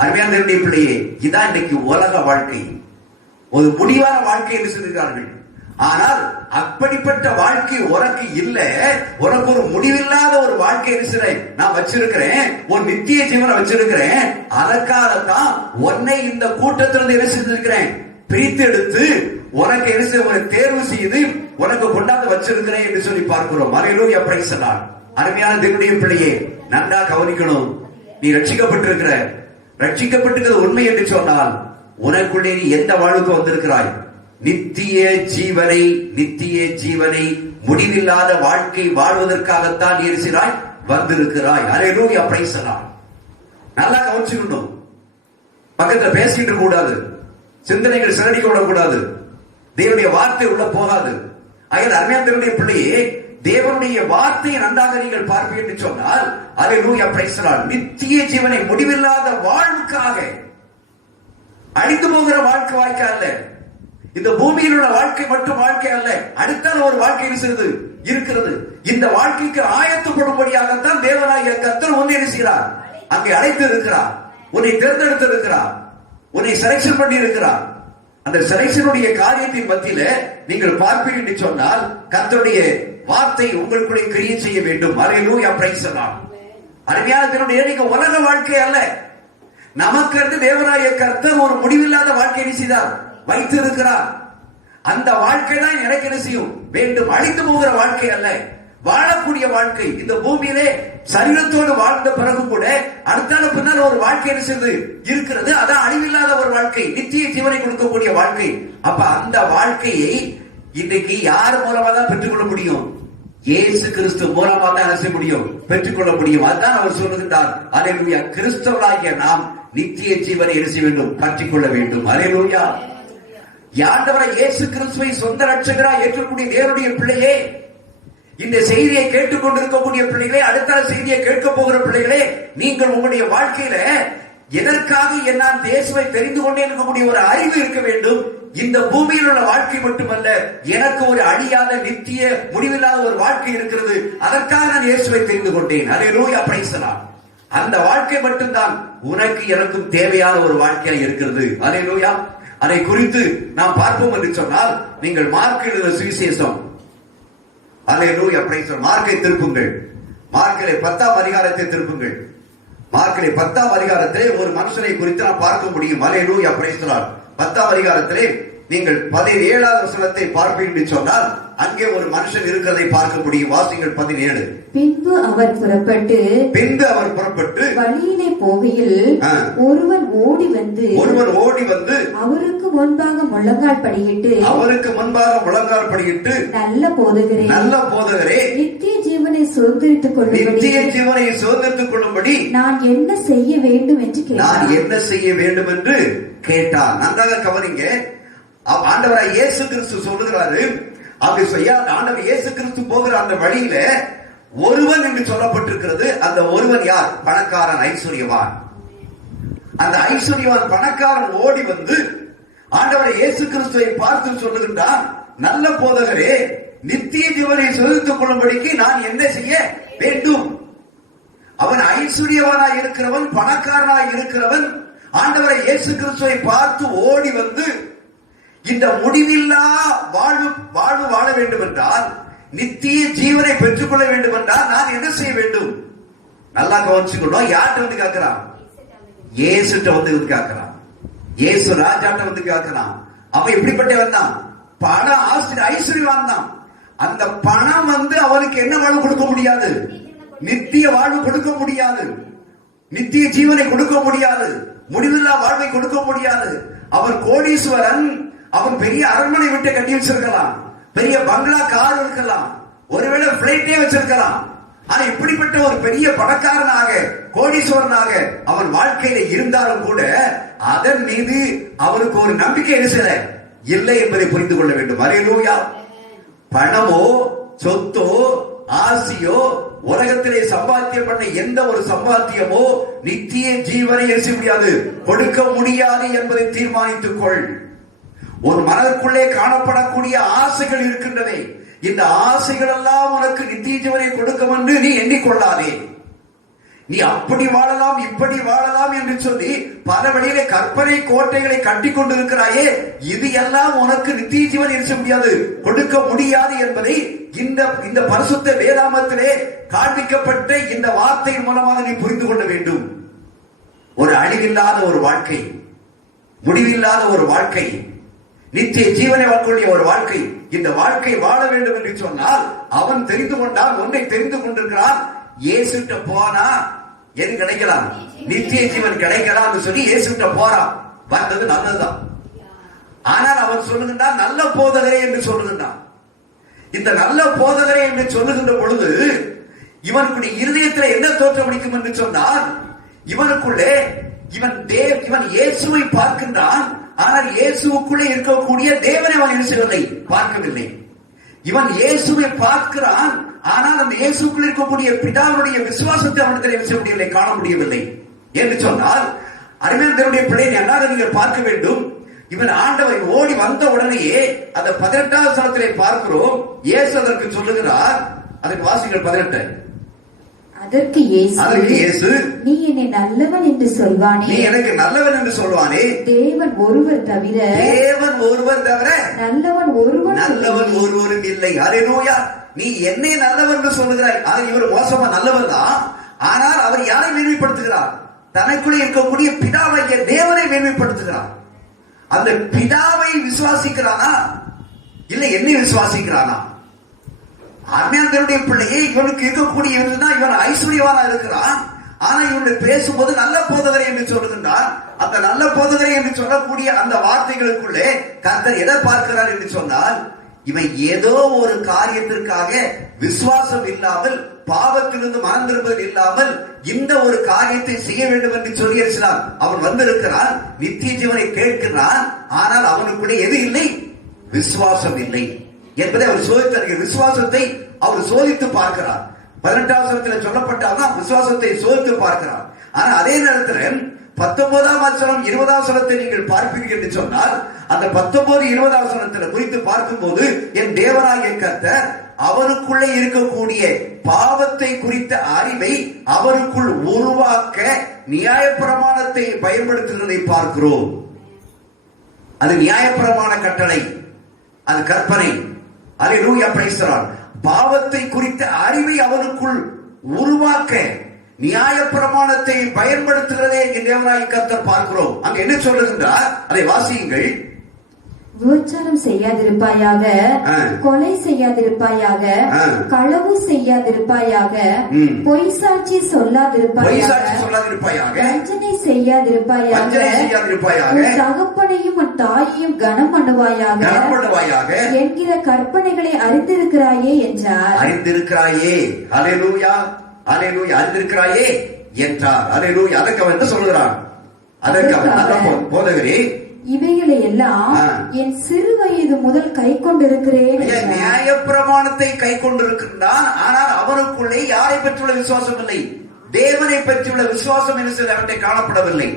அருமையான தேவனுடைய பிள்ளையே, இதான் இன்னைக்கு உலக வாழ்க்கை, ஒரு முடிவான வாழ்க்கை என்று சொல்கிறார்கள். ஆனால் அப்படிப்பட்ட வாழ்க்கை உனக்கு இல்ல, உனக்கு ஒரு முடிவில்லாத ஒரு வாழ்க்கை நான் வச்சிருக்கிறேன், ஒரு நித்திய ஜீவனை வச்சிருக்கிறேன். அதற்காகத்தான் உன்னை இந்த கூட்டத்திலிருந்து என்ன செஞ்சிருக்கிறேன், பிரித்து எடுத்து உனக்கு என்ன தேர்வு செய்து உனக்கு கொண்டாந்து வச்சிருக்கிறேன் என்று சொல்லி பார்க்கிறோம். அல்லேலூயா, பிரைஸ் தி லார்ட். அருமையான தேவனுடைய பிள்ளையே, நன்றா கவனிக்கணும். நீ ரட்சிக்கப்பட்டிருக்கிற, ரட்சிக்கப்பட்டிருக்கிறது உண்மை என்று சொன்னால் உனக்குள்ளே நீ எந்த வாழ்வுக்கு வந்திருக்கிறாய்? நித்திய ஜீவனை, நித்திய ஜீவனை, முடிவில்லாத வாழ்க்கை வாழ்வதற்காகத்தான் நீ இருக்கிறாய், வந்திருக்கிறாய். அல்லேலூயா, பிரைஸ் தி லார்ட். நல்லா கவனிச்சுக்கணும். பக்கத்துல பேசிட்டு கூடாது, சிந்தனைகள் சிறடிக்க விடக்கூடாது, தேவனுடைய வார்த்தை உள்ள போகாது. ஆகிய அருமையான தேவனுடைய பிள்ளையே, தேவனுடைய வார்த்தையை நன்றாக நீங்கள் பார்ப்பீர்கள் என்று சொன்னால் அல்லேலூயா, பிரைஸ் தி லார்ட். நித்திய ஜீவனை, முடிவில்லாத வாழ்வுக்காக, அழிந்து போகிற வாழ்க்கை அல்ல, இந்த பூமியில் உள்ள வாழ்க்கை மட்டும் வாழ்க்கை அல்ல, அடுத்த ஒரு வாழ்க்கை இருக்கிறது. இந்த வாழ்க்கைக்கு ஆயத்தப்படும்படியாகத்தான் தேவனாகிய கர்த்தர் உன்னை இருக்கிறார், அங்கே அழைத்து இருக்கிறார், உன்னை தேர்ந்தெடுத்து இருக்கிறார், உன்னை செலக்ஷன் பண்ணி இருக்கிறார். அந்த செலக்ஷனுடைய காரியத்தின் மத்தியில நீங்கள் பார்ப்பீர்கள் என்று சொன்னால் கர்த்தருடைய வார்த்தை உங்களுக்குள்ளே கிரியை செய்ய வேண்டும். அல்லேலூயா, பிரைஸ் தி லார்ட். அருமையான தேவனுடைய, நீங்க உலக வாழ்க்கை அல்ல, நமக்கு தேவனாகிய கர்த்தர் ஒரு முடிவில்லாத வாழ்க்கை செய்தார், வைத்து இருக்கிறார். அந்த வாழ்க்கை தான் எனக்கு என்ன செய்யும் வேண்டும், அழிந்து போகிற வாழ்க்கை அல்ல, வாழக்கூடிய வாழ்க்கை. இந்த பூமியிலே சரீரத்தோடு வாழ்ந்த பிறகு கூட அடுத்தால பின்னால் ஒரு வாழ்க்கை என்ன செய்து இருக்கிறது, அதான் அழிவில்லாத ஒரு வாழ்க்கை, நித்திய ஜீவனை கொடுக்கக்கூடிய வாழ்க்கை. அப்ப அந்த வாழ்க்கையை இன்றைக்கு யார் மூலமா தான் பெற்றுக்கொள்ள முடியும்? இயேசு கிறிஸ்து மூலமா தான் என்ன செய்ய முடியும், பெற்றுக்கொள்ள முடியும். அதுதான் அவர் சொல்லுகின்றார், அல்லேலூயா, கிறிஸ்தவராகிய நாம் நித்திய ஜீவனை என்ன செய்ய வேண்டும், பற்றிக்கொள்ள வேண்டும். அல்லேலூயா. ஆண்டவரை இயேசு கிறிஸ்துவை சொந்த ரட்சகராய் ஏற்றக்கூடிய தேவனுடைய பிள்ளையே, இந்த செய்தியை கேட்டுக்கொண்டிருக்கக்கூடிய பிள்ளைகளே, அடுத்த செய்தியை கேட்க போகிற பிள்ளைகளே, நீங்கள் உங்களுடைய வாழ்க்கையில எதற்காக நான் இயேசுவை தெரிந்து கொண்டே இருக்கக்கூடிய ஒரு அறிவு இருக்க வேண்டும். இந்த பூமியில் உள்ள வாழ்க்கை மட்டுமல்ல, எனக்கு ஒரு அழியாத நித்திய முடிவில்லாத ஒரு வாழ்க்கை இருக்கிறது, அதற்காக நான் இயேசுவை தெரிந்து கொண்டேன். அல்லேலூயா, பிரைஸ் தி லார்ட். அந்த வாழ்க்கை மட்டும்தான் உனக்கு எனக்கும் தேவையான ஒரு வாழ்க்கையா இருக்கிறது. அல்லேலூயா. அதை குறித்து நாம் பார்ப்போம் என்று சொன்னால், நீங்கள் மார்க் எழுதின சுவிசேஷம், அல்லேலூயா, பிரைஸ் தி லார்ட், மார்க்கை திருப்புங்கள், மார்க்கிலே 10ஆம் அதிகாரத்தை திருப்புங்கள். மார்க்கிலே 10ஆம் அதிகாரத்திலே ஒரு மனுஷனை குறித்து நாம் பார்க்க முடியும். அல்லேலூயா, பிரைஸ் தி லார்ட். 10ஆம் அதிகாரத்திலே நீங்கள் 17ஆவது வசனத்தை பார்ப்பீர்கள் என்று சொன்னால் அங்கே ஒரு மனுஷன் இருக்கிறதை பார்க்க முடியும். வாசிங்கள் 17. பின்பு அவர் புறப்பட்டு வழியிலே போகையில் ஒருவன் ஓடி வந்து அவருக்கு முன்பாக முழங்கால் படியிட்டு நல்ல போதகரே, நித்திய ஜீவனை சுதந்தரித்துக் கொள்ளும்படி நான் என்ன செய்ய வேண்டும் என்று கேட்டார். நன்றாக கவனிங்க. ஆண்டவராய் இயேசு கிறிஸ்து சொல்லுகிறாரு, அப்படி செய்ய ஆண்டவர் இயேசு கிறிஸ்து போகிற அந்த வழியில ஒருவன் என்று சொல்லப்பட்டிருக்கிறது. அந்த ஒருவன் யார்? பணக்காரன், ஐஸ்வர்யவான். அந்த ஐஸ்வர்யவான் பணக்காரன் ஓடி வந்து ஆண்டவரை இயேசு கிறிஸ்துவை பார்த்து சொல்லுகின்றான், நல்ல போதகரே, நித்திய ஜீவனை சுதந்தரித்துக் கொள்ளும்படிக்கு நான் என்ன செய்ய வேண்டும்? அவன் ஐஸ்வர்யவானாய் இருக்கிறவன், பணக்காரனாய் இருக்கிறவன், ஆண்டவரை இயேசு கிறிஸ்துவை பார்த்து ஓடி வந்து இந்த முடிவில்லா வாழ்வு வாழ வேண்டும் என்றால், நித்திய ஜீவனை பெற்றுக்கொள்ள வேண்டும் என்றால் நான் என்ன செய்ய வேண்டும்? நல்லா கவனிச்சுக்கணும். யார்கிட்ட வந்து கேட்கிறான்? இயேசுட்ட வந்து கேட்கிறான். இயேசு ராஜாட்ட வந்து கேட்கிறான். அவன் எப்படிப்பட்டவன் தான்? பண ஐஸ்வர்யவான் தான். அந்த பணம் வந்து அவனுக்கு என்ன வாழ்வு கொடுக்க முடியாது? நித்திய வாழ்வு கொடுக்க முடியாது, நித்திய ஜீவனை கொடுக்க முடியாது, முடிவில்லா வாழ்வை கொடுக்க முடியாது. அவன் கோடீஸ்வரன், அவன் பெரிய அரண்மனை விட்டு கட்டி வச்சிருக்கலாம், பெரிய பங்களா கார் இருக்கலாம், ஒருவேளை பிளைட்டே வச்சிருக்கலாம். ஆனா இப்படிப்பட்ட ஒரு பெரிய பணக்காரனாக கோடீஸ்வரனாக அவன் வாழ்க்கையில இருந்தாலும் கூட அதன் மீது அவனுக்கு ஒரு நம்பிக்கை இல்லை என்பதை புரிந்து கொள்ள வேண்டும். அல்லேலூயா. பணமோ சொத்தோ ஆசியோ உலகத்திலே சம்பாத்தியம் பண்ண எந்த ஒரு சம்பாத்தியமோ நித்திய ஜீவனை எரிச முடியாது, கொடுக்க முடியாது என்பதை தீர்மானித்துக் கொள். ஒரு மனதிற்குள்ளே காணப்படக்கூடிய ஆசைகள் இருக்கின்றன. இந்த ஆசைகள் எல்லாம் உனக்கு நித்திய ஜீவனை கொடுக்கும் என்று நீ எண்ணிக்கொள்ளாதே. நீ அப்படி வாழலாம் இப்படி வாழலாம் என்று சொல்லி பல வழியிலே கற்பனை கோட்டைகளை கட்டி கொண்டிருக்கிறாயே, இது எல்லாம் உனக்கு நித்திய ஜீவன் இருக்க முடியாது, கொடுக்க முடியாது என்பதை இந்த பரிசுத்த வேதாமத்திலே காண்பிக்கப்பட்ட இந்த வார்த்தையின் மூலமாக நீ புரிந்து கொள்ள வேண்டும். ஒரு அழிவில்லாத ஒரு வாழ்க்கை, முடிவில்லாத ஒரு வாழ்க்கை, நித்திய ஜீவனை வாழக்கூடிய ஒரு வாழ்க்கை, இந்த வாழ்க்கை வாழ வேண்டும் என்று சொன்னால் அவன் தெரிந்து கொண்டால் ஒன்றை தெரிந்து கொண்டிருக்கிறான். இயேசுட்ட போனா எது கிடைக்கலாம்? நித்திய ஜீவன் கிடைக்கலாம் சொல்லி இயேசுட்ட போறான். வந்தது நல்லதுதான். ஆனால் அவன் சொல்லுகின்றான் நல்ல போதகரே என்று சொல்லுகின்றான். இந்த நல்ல போதகரே என்று சொல்லுகின்ற பொழுது இவனுக்குடைய இருதயத்தில் என்ன தோற்றமளிக்கும் என்று சொன்னால், இவனுக்குள்ளே இவன் இயேசுவை பார்க்கின்றான். ஆனால் இயேசுக்குள்ளே இருக்கக்கூடிய தேவனை அவன் என்ன செய்வதில்லை, பார்க்கவில்லை. இவன் இயேசுவை பார்க்கிறான், ஆனால் அந்த இயேசுக்குள் இருக்கக்கூடிய பிதாவுடைய விசுவாசத்தை அவனிடத்தில் என்ன செய்ய முடியவில்லை, காண முடியவில்லை என்று சொன்னால், அருமையான பிள்ளையை நன்றாக நீங்கள் பார்க்க வேண்டும். இவன் ஆண்டவரை ஓடி வந்த உடனேயே அந்த 18வது வசனத்திலே பார்க்கிறோம். இயேசு அதற்கு சொல்லுகிறார். அதற்கு வாசிங்கள் 18. அதற்கு இயேசு, நீ என்னை நல்லவன் என்று சொல்வானே, நீ எனக்கு நல்லவன் என்று சொல்வானே, தேவன் ஒருவர் தவிர நல்லவன் ஒருவரும் இல்லை. அல்லேலூயா. நீ என்னை நல்லவன் என்று சொல்லுகிறாய். இவர் மோசமா நல்லவர் தான். ஆனால் அவர் யாரை மேன்மைப்படுத்துகிறார்? தனக்குள்ளே இருக்கக்கூடிய பிதாவாகிய தேவனை மேன்மைப்படுத்துகிறார். அந்த பிதாவை விசுவாசிக்கிறானா இல்லை என்னை விசுவாசிக்கிறானா? அருமையானவருடைய பிள்ளையே, இவனுக்கு இருக்கக்கூடிய இவன் ஐஸ்வர்யவானா இருக்கிறான். ஆனா இவனுடைய பேசும்போது நல்ல போதகரை என்று சொல்லுகின்றான். அந்த நல்ல போதகரை என்று சொல்லக்கூடிய அந்த வார்த்தைகளுக்குள்ளே கர்த்தர் எதை பார்க்கிறார் என்று சொன்னால், இவன் ஏதோ ஒரு காரியத்திற்காக விசுவாசம் இல்லாமல், பாவத்திலிருந்து மனம் திரும்புதல் இல்லாமல் இந்த ஒரு காரியத்தை செய்ய வேண்டும் என்று சொல்லி இருக்கிறான். அவன் வந்திருக்கிறான், நித்திய ஜீவனை கேட்கிறான். ஆனால் அவனுக்குள்ளே எது இல்லை? விசுவாசம் இல்லை என்பதை அவர் சோதித்த விசுவாசத்தை அவர் சோதித்து பார்க்கிறார். 18வது வசனத்தில் சொல்லப்பட்டால்தான் விசுவாசத்தை சோதித்து பார்க்கிறார். ஆனா அதே நேரத்தில் 19ஆம் வசனம் 20ஆம் வசனத்தை நீங்கள் பார்ப்பீர்கள் என்று சொன்னால், அந்த 19, 20ஆம் வசனத்தில் குறித்து பார்க்கும்போது, என் தேவனாகிய கர்த்தர் அவருக்குள்ளே இருக்கக்கூடிய பாவத்தை குறித்த அறிவை அவருக்குள் உருவாக்க நியாயப்பிரமாணத்தை பயன்படுத்துகிறதை பார்க்கிறோம். அது நியாயப்பிரமாண கட்டளை, அது கற்பனை. அல்லேலூயா, பிரைஸ் தி லார்ட். பாவத்தை குறித்த அறிவை அவனுக்குள் உருவாக்க நியாயப்பிரமாணத்தை பயன்படுத்துகிறதே என் தேவனாகிய கர்த்தர் பார்க்கிறோம். அங்க என்ன சொல்லுகின்றார்? அதை வாசியுங்கள். விபச்சாரம் செய்யாதிருப்பாயாக, கொலை செய்யாதிருப்பாயாக, களவு செய்யாதிருப்பாயாக, பொய் சாட்சி சொல்லாதிருப்பாயாக, வஞ்சனை செய்யாதிருப்பாயாக, தகப்பனையும் தாயையும் கனம் பண்ணுவாயாக என்கிற கற்பனைகளை அறிந்திருக்கிறாயே என்றார். அறிந்திருக்கிறாயே, அல்லேலூயா, அல்லேலூயா, அறிந்திருக்கிறாயே என்றார். அல்லேலூயா. அதற்கு அவன் என்ன சொல்லுகிறான்? அதற்கு அவன் நல்ல போதகரே, இவைகளை எல்லாம் என் சிறு வயது முதல் கை கொண்டிருக்கிறேன். நியாயப்பிரமாணத்தை கை கொண்டிருக்கின்றான். ஆனால் அவனுக்குள்ளே யாரை பற்றியுள்ள விசுவாசம் இல்லை, தேவனை பற்றியுள்ள விசுவாசம் என்ன சில அவற்றை காணப்படவில்லை.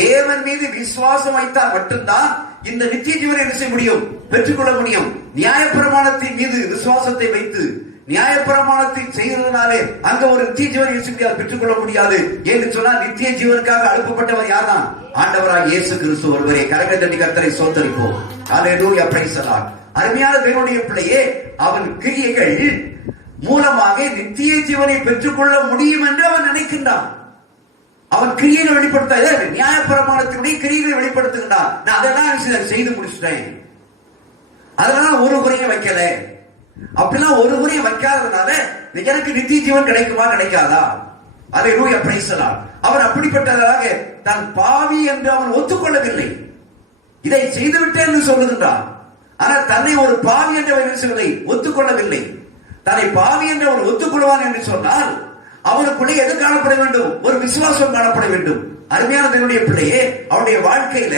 தேவன் மீது விசுவாசம் வைத்தால் மட்டும்தான் இந்த நித்திய ஜீவனை என்ன செய்ய முடியும், பெற்றுக்கொள்ள முடியும். நியாயப்பிரமாணத்தின் மீது விசுவாசத்தை வைத்து நியாயப்பிரமாணத்தை செய்கிறதுனாலே அங்க ஒரு நித்திய ஜீவனை பெற்றுக்கொள்ள முடியாது என்று சொன்னால், நித்திய ஜீவனுக்காக அனுப்பப்பட்டவர் யார்தான்? ஆண்டவராக இயேசு கிறிஸ்து ஒருவரே. கரங்களை தட்டி கர்த்தரை ஸ்தோத்திரிப்போம். அல்லேலூயா, பிரைஸ் தி லார்ட். அருமையான தேவனுடைய பிள்ளையே, அவன் கிரியைகள் மூலமாக நித்திய ஜீவனை பெற்றுக்கொள்ள முடியும் என்று அவன் நினைக்கின்றான். அவன் கிரியைகளை வெளிப்படுத்த நியாயப்பிரமாணத்தினுடைய கிரியைகளை வெளிப்படுத்துகின்றான். நான் அதெல்லாம் செய்து முடிச்சுட்டேன், அதெல்லாம் ஒரு குறைய வைக்கல. அப்படிலாம் ஒரு முறை வைக்காததுனால எனக்கு நித்திய ஜீவன் கிடைக்குமா கிடைக்காதா? அல்லேலூயா, பிரைஸ் தி லார்ட். அவன் அப்படிப்பட்டதாக தன் பாவி என்று அவன் ஒத்துக்கொள்ளவில்லை. இதை செய்துவிட்டேன் என்று சொல்லுகின்றான். ஆனால் தன்னை ஒரு பாவி என்று சொல்லவில்லை, ஒத்துக்கொள்ளவில்லை. தன்னை பாவி என்று அவர் ஒத்துக்கொள்வான் என்று சொன்னால் அவனுக்குள்ளே எது காணப்பட வேண்டும்? ஒரு விசுவாசம் காணப்பட வேண்டும். அருமையான தேவனுடைய பிள்ளையே, அவனுடைய வாழ்க்கையில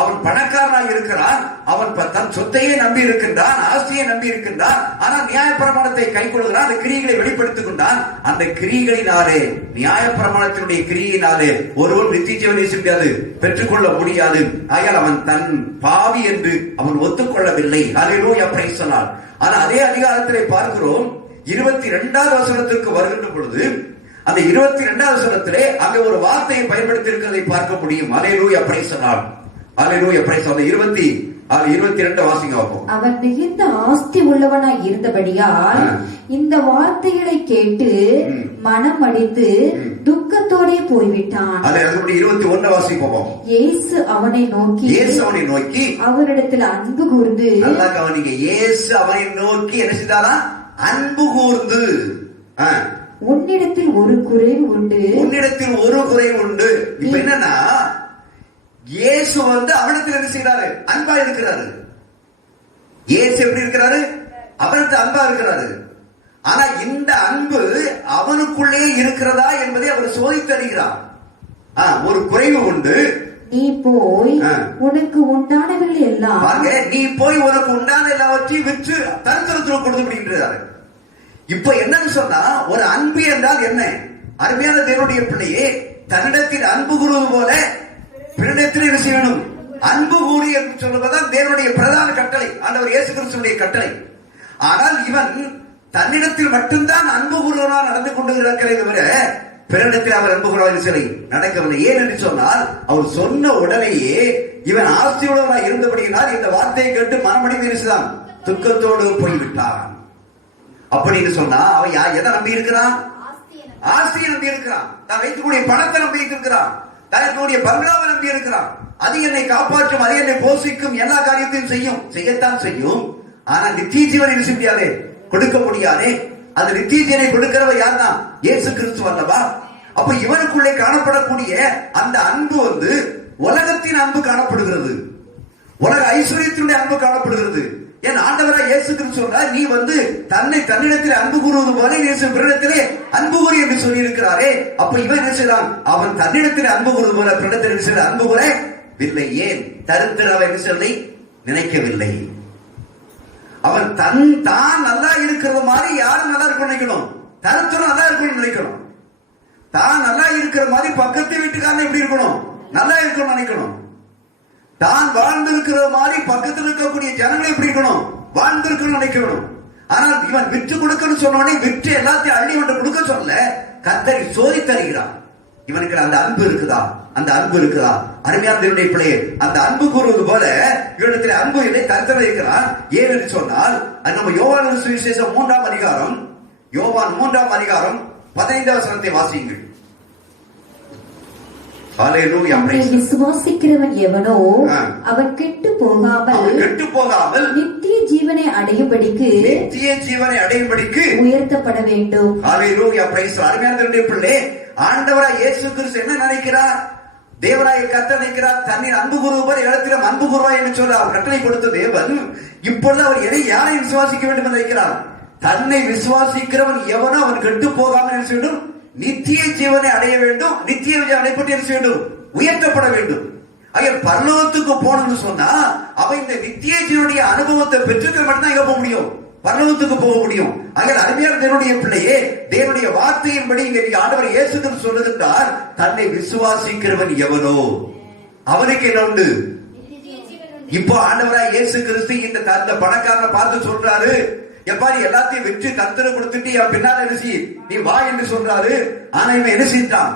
அவன் பணக்காரனாக இருக்கிறான், அவன் தன் சொத்தையே நம்பி இருக்கின்றான், ஆஸ்தியை நம்பி இருக்கின்றான். ஆனால் நியாயப்பிரமாணத்தை கை கொள்கிறான், அந்த கிரியைகளை வெளிப்படுத்திக் கொண்டான். அந்த கிரியைகளினாலே, நியாயப்பிரமாணத்தினுடைய கிரியையினாலே ஒருவன் நித்திய ஜீவனை முடியாது, பெற்றுக்கொள்ள முடியாது. ஆகையால் அவன் தன் பாவி என்று அவன் ஒத்துக்கொள்ளவில்லை. அல்லேலூயா, பிரைஸ் தி லார்ட். ஆனால் அதே அதிகாரத்திலே பார்க்கிறோம், 22வது வசனத்திற்கு வருகின்ற பொழுது அந்த 22வது வசனத்திலே அங்கே ஒரு வார்த்தையை பயன்படுத்தி இருக்கிறதை பார்க்க முடியும். அல்லேலூயா, பிரைஸ் தி லார்ட். அல்லேலூயா, பிரைஸ் தி லார்ட். 22 வாசிங்க பார்ப்போம். அவன் மிகுந்த ஆஸ்தி உள்ளவனாய் இருந்தபடியால் இந்த வார்த்தைகளை கேட்டு மனம் அடித்து துக்கத்தோடே போய்விட்டான். அதனுடைய 21 வாசிப்போம். இயேசு அவனை நோக்கி அவரிடத்தில் அன்பு கூர்ந்து, நல்லா கவனிங்க, இயேசு அவனை நோக்கி என்ன செய்தாரா? அன்பு கூர்ந்து, உன்னிடத்தில் ஒரு குறைவு உண்டு. இப்ப என்னன்னா, இயேசு அவனிடத்தில் என்ன செய்யறாரு? அன்பா இருக்கிறாரு. இயேசு எப்படி இருக்கிறாரு? அவனிடத்தில் அன்பா இருக்கிறாரு. ஆனா இந்த அன்பு அவனுக்குள்ளே இருக்கிறதா என்பதை அவர் சோதித்து அறிகிறார். ஒரு குறைவு உண்டு. நீ போய் உனக்கு உண்டானவர்கள் எல்லாம், நீ போய் உனக்கு உண்டான எல்லாவற்றையும் விற்று தரித்திரத்தில் கொடுத்து முடிகின்றாரு. இப்ப என்னன்னு சொன்னா, ஒரு அன்பு என்றால் என்ன? அருமையான தேவனுடைய பிள்ளையே, தன்னிடத்தில் அன்பு கூறுவது போல பிறனிடத்தில் என்ன செய்யணும்? அன்பு கூறு என்று சொல்வதுதான் தேவனுடைய பிரதான கட்டளை, ஆண்டவர் இயேசு கிறிஸ்துவினுடைய கட்டளை. ஆனால் இவன் தன்னிடத்தில் மட்டும்தான் அன்பு கூறுவனாக நடந்து கொண்டு இருக்கிறதை தவிர பிறனிடத்தில் அவர் அன்பு கூறுவார் சரி நடக்கவில்லை. ஏன் என்று சொன்னால், அவர் சொன்ன உடனேயே இவன் ஆஸ்தியுள்ளவனாக இருந்தபடியினால் இந்த வார்த்தையை கேட்டு மனமடிந்து துக்கத்தோடு போய்விட்டான். அப்படின்னு சொன்னா அவன் எதை நம்பி இருக்கிறான்? ஆஸ்தியை நம்பி இருக்கிறான். தான் வைக்கக்கூடிய பணத்தை நம்பி இருக்கிறான். தனக்குடைய பங்களாவை நம்பி இருக்கிறான். அது என்னை காப்பாற்றும், அது என்னை போஷிக்கும், எல்லா காரியத்தையும் செய்யத்தான் செய்யும். ஆனா நித்திய ஜீவனை என்ன முடியாது, கொடுக்க முடியாதே. அந்த நித்திய ஜீவனை கொடுக்கிறவர் யார் தான்? இயேசு கிறிஸ்து அல்லவா? அப்ப இவனுக்குள்ளே காணப்படக்கூடிய அந்த அன்பு உலகத்தின் அன்பு காணப்படுகிறது, உலக ஐஸ்வர்யத்தினுடைய அன்பு காணப்படுகிறது. என் ஆண்டவராக இயேசு கிறிஸ்து சொல்றார், நீ தன்னிடத்தில் அன்பு கூறுவது போல இயேசு பிறனிடத்திலே அன்பு கூறு என்று சொல்லி இருக்கிறாரே. அப்ப இவன் என்ன செய்யலாம்? அவன் தன்னிடத்தில் அன்பு கூறுவது போல பிறனிடத்தில் அன்பு கூறவில்லை. ஏன்? தரித்திரம் என்று சொல்லி நினைக்கவில்லை. அவன் தான் நல்லா இருக்கிறது மாதிரி யாரும் நல்லா இருக்கும் நினைக்கணும். தரித்திரம் நல்லா இருக்கணும்னு நினைக்கணும். தான் நல்லா இருக்கிற மாதிரி பக்கத்து வீட்டுக்காரன் எப்படி இருக்கணும்? நல்லா இருக்கணும்னு நினைக்கணும். தான் வாழ்ந்திருக்கிற மாதிரி பக்கத்தில் இருக்கக்கூடிய ஜனங்களை எப்படி இருக்கணும்? வாழ்ந்திருக்கணும் நினைக்கணும். ஆனால் இவன் விற்று கொடுக்கணும் சொன்னோடனே விற்று எல்லாத்தையும் அள்ளி ஒன்று கொடுக்க சொல்ல கர்த்தரை சோதித்தருகிறான். இவனுக்கு அந்த அன்பு இருக்குதா? அந்த அன்பு இருக்குதா? அருமையான தேவனுடைய பிள்ளையே, அந்த அன்பு கூறுவது போல இவனிடத்தில் அன்பு இல்லை, தரித்திரம் இருக்கிறான். ஏன் என்று சொன்னால், நம்ம யோவான் சுவிசேஷம் 3ஆம் அதிகாரம், யோவான் 3ஆம் அதிகாரம் 15 வசனத்தை வாசியுங்கள். விசுவாசிக்கிறவன் எவனோ அவன் கெட்டு போகாமல் நித்திய ஜீவனை அடையும்படிக்கு உயர்த்தப்பட வேண்டும். ஆண்டவராய் இயேசு கிறிஸ்து என்ன நினைக்கிறார்? தேவராய கர்த்தர் நினைக்கிறார், தன்னின் அன்பு கூறுவர் இடத்திலும் அன்பு கூறுவாய் என்று சொல்ல அவர் கட்டளை கொடுத்த தேவன் இப்பொழுது அவர் யாரை விசுவாசிக்க வேண்டும் என்று நினைக்கிறார்? தன்னை விசுவாசிக்கிறவன் எவனோ அவன் கெட்டு போகாமல் என்ன வேண்டும்? நித்திய ஜீவனை அடைய வேண்டும். நித்திய அடைப்பட்டு என்ன வேண்டும்? உயர்த்தப்பட வேண்டும். பரலோகத்துக்கு போகணும்னு சொன்னா அவன் இந்த நித்திய ஜீவனுடைய அனுபவத்தை பெற்றுக்க மட்டும்தான் எங்க போக முடியும்? பரலோகத்துக்கு போக முடியும். அருமையான தேவனுடைய பிள்ளையே, தேவனுடைய வார்த்தையின்படி இங்க ஆண்டவர் இயேசு கிறிஸ்து சொல்லுகின்றார், தன்னை விசுவாசிக்கிறவன் எவனோ அவனுக்கு என்ன உண்டு? இப்போ ஆண்டவராய் இயேசு கிறிஸ்து இந்த பணக்காரனை பார்த்து சொல்றாரு, எப்பாடி எல்லாத்தையும் வெற்றி கர்த்தரை கொடுத்துட்டு என் பின்னால நீ வா என்று சொல்றாரு. ஆனா இவன் என்ன செய்தான்?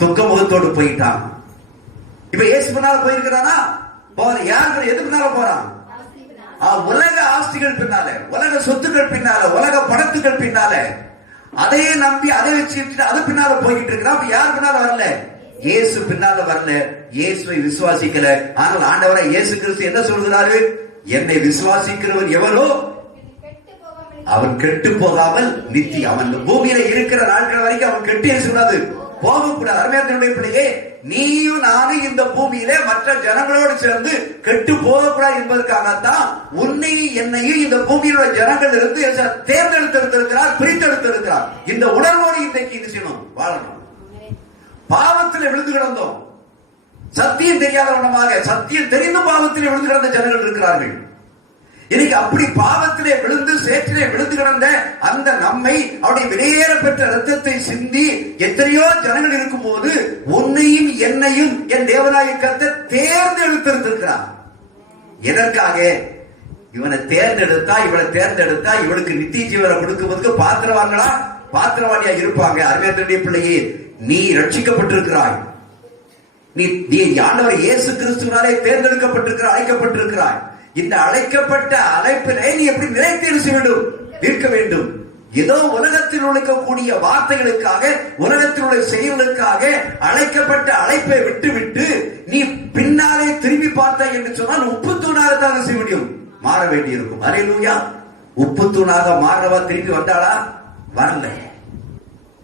துக்க முகத்தோடு போயிட்டான். இப்ப இயேசு பின்னால போயிருக்கிறானா? யாருக்கு எது பின்னால போறான்? உலக ஆஸ்திகள் பின்னால, உலக சொத்துக்கள் பின்னால, உலக பணத்துக்கள் பின்னால, அதையே நம்பி அதை வச்சுட்டு அது பின்னால போய்கிட்டு இருக்கிறான். அப்ப யார் பின்னால வரல? இயேசு பின்னால வரல. இயேசுவை விசுவாசிக்கல. ஆனால் ஆண்டவராய் இயேசு கிறிஸ்து என்ன சொல்கிறாரு? என்னை விசுவாசிக்கிறவன் எவரோ அவன் கெட்டு போகாமல் நித்திய, அவன் பூமியில இருக்கிற நாட்கள் வரைக்கும் அவன் கெட்டு கூடாது, போகக்கூடாது. அருமையான பிள்ளையே, நீயும் நானும் இந்த பூமியிலே மற்ற ஜனங்களோடு சேர்ந்து கெட்டு போகக்கூடாது என்பதற்காகத்தான் உன்னையும் என்னையும் இந்த பூமியில ஜனங்கள் இருந்து தேர்ந்தெடுத்திருக்கிறார், பிரித்தெடுத்திருக்கிறார். இந்த உணர்வோடு இன்றைக்கு இது செய்யணும், வாழணும். பாவத்தில் விழுந்து கிடந்தோம், சத்தியம் தெரியாத வண்ணமாக, சத்தியம் தெரிந்த பாவத்திலே விழுந்து கிடந்த ஜனங்கள் இருக்கிறார்கள். இன்னைக்கு அப்படி பாவத்திலே விழுந்து சேற்றிலே விழுந்து கிடந்த அந்த நம்மை அவருடைய வெளியேற பெற்ற ரத்தத்தை சிந்தி எத்தனையோ ஜனங்கள் இருக்கும் போது உன்னையும் என்னையும் என் தேவனாகிய கர்த்தர் தேர்ந்தெடுத்திருக்கிறார். எதற்காக? இவனை தேர்ந்தெடுத்தா, இவளை தேர்ந்தெடுத்தா இவளுக்கு நித்திய ஜீவனை கொடுக்குவதற்கு பாத்திரவான்களா, பாத்திரவாணியா இருப்பாங்க. அருமையான பிள்ளையே, நீ ரட்சிக்கப்பட்டிருக்கிறாய். நீ ஆண்டவர் இயேசு கிறிஸ்துவினாலே தேர்ந்தெடுக்கப்பட்டிருக்கிறாய், அழைக்கப்பட்டிருக்கிறாய். இந்த அழைக்கப்பட்ட அழைப்பினை நீ எப்படி நிலைத்திருக்க வேண்டும், இருக்க வேண்டும். ஏதோ உலகத்தில் உழைக்கக்கூடிய வார்த்தைகளுக்காக, உலகத்தில் உள்ள செயல்களுக்காக அழைக்கப்பட்ட அழைப்பை விட்டு நீ பின்னாலே திரும்பி பார்த்த என்று சொன்னால் உப்பு தூணாகத்தான் செய்ய முடியும், மாற வேண்டியிருக்கும். அல்லேலூயா. உப்பு தூணாக மாறவா திரும்பி வந்தாளா? வரல,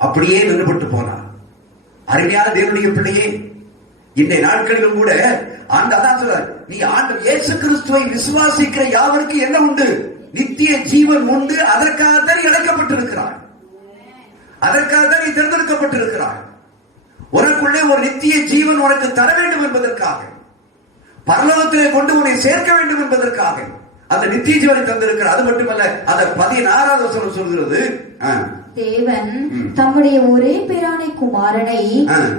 அப்படியே நிறுபட்டு போனார். அருமையான தேவனுடைய பிள்ளையே, இந்த நாட்களிலும் கூட அதான் சொல்றார், நீ ஆண்டவர் இயேசு கிறிஸ்துவை விசுவாசிக்கிற யாவருக்கு என்ன உண்டு? நித்திய ஜீவன் உண்டு. அதற்காகத்தான் நீ அழைக்கப்பட்டிருக்கிறாய், அதற்காகத்தான் நீ தேர்ந்தெடுக்கப்பட்டிருக்கிறாய். உனக்குள்ளே ஒரு நித்திய ஜீவன் உனக்கு தர வேண்டும் என்பதற்காக, பரலோகத்திலே கொண்டு உன்னை சேர்க்க வேண்டும் என்பதற்காக அந்த நித்திய ஜீவனை தந்திருக்கிறார். அது மட்டுமல்ல, அந்த 16வது வசனம் சொல்கிறது, தேவன் தம்முடைய ஒரே பேரான குமாரனை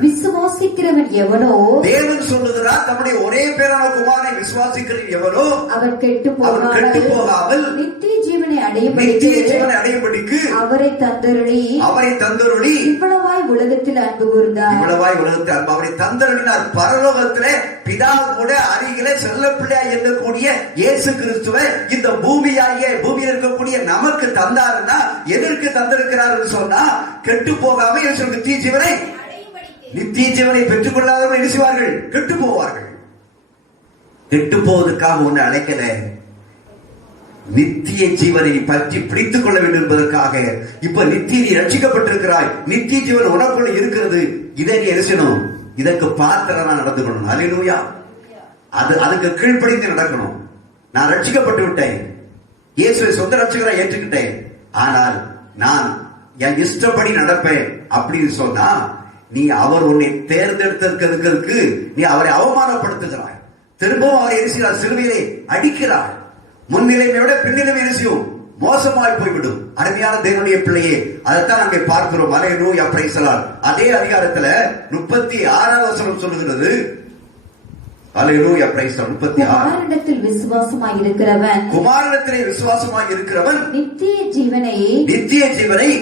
விசுவாசிக்கிறவன் எவனோ, தேவன் சொல்லுகிறார், தம்முடைய ஒரே பேரான குமாரனை விசுவாசிக்கிறவன் எவனோ அவன் கெட்டு போகாமல் நித்திய ஜீவனை அடையும்படிக்கு அவரை தந்தருளி இவ்வளவாய் உலகத்தில் அன்பு கூர்ந்தார். இவ்வளவாய் உலகத்தில் அன்பு அவரை தந்தருளினார். பரலோகத்திலே பிதா கூட அருகிலே செல்ல பிள்ளையாய் இருக்கக்கூடிய இயேசு கிறிஸ்துவை இந்த பூமியில் இருக்கக்கூடிய நமக்கு தந்தாருன்னா எதற்கு தந்திருக்கிறார் சொன்னா, கெட்டு போகாம நித்திய ஜீவனை பெற்றுக் கொள்ளாதவர்கள் என்ன செய்வார்கள்? கெட்டு போவார்கள். கெட்டு போவதற்காக ஒன்று அழைக்கல, நித்திய ஜீவனை பற்றி பிடித்துக் கொள்ள வேண்டும் என்பதற்காக. இப்ப நித்திய நீ ரட்சிக்கப்பட்டிருக்கிறாய், நித்திய ஜீவன் உனக்குள்ள இருக்கிறது. இதை நீ எரிசணும், இதற்கு பாத்திரனா நடந்து கொள்ளணும். அல்லேலூயா. அதுக்கு கீழ்ப்படிந்து நடக்கணும். நான் ரட்சிக்கப்பட்டு விட்டேன், இயேசுவை சொந்த ரட்சகரை ஏற்றுக்கிட்டேன், ஆனால் நான் என் இஷ்டப்படி நடப்பேன் அப்படின்னு சொன்னா நீ அவர் உன்னை தேர்ந்தெடுத்திருக்கிறதுக்கு நீ அவரை அவமானப்படுத்துகிறாய். திரும்பவும் அவரை எரிசிறார், சிலுவையிலே அடிக்கிறார். முன்னிலைமை விட பின்னிலைமை எரிசியும் மோசமாய் போய்விடும். அருமையான தேவனுடைய பிள்ளையே, அதைத்தான் அங்கே பார்க்கிறோம். அல்லேலூயா, பிரைஸ் தி லார்ட். அதே அதிகாரத்துல 36வது வசனம் சொல்லுகிறது, அல்லேலூயா, பிரைஸ் தி லார்ட். 36 குமாரனிடத்தில் விசுவாசமாய் இருக்கிறவன் நித்திய ஜீவனை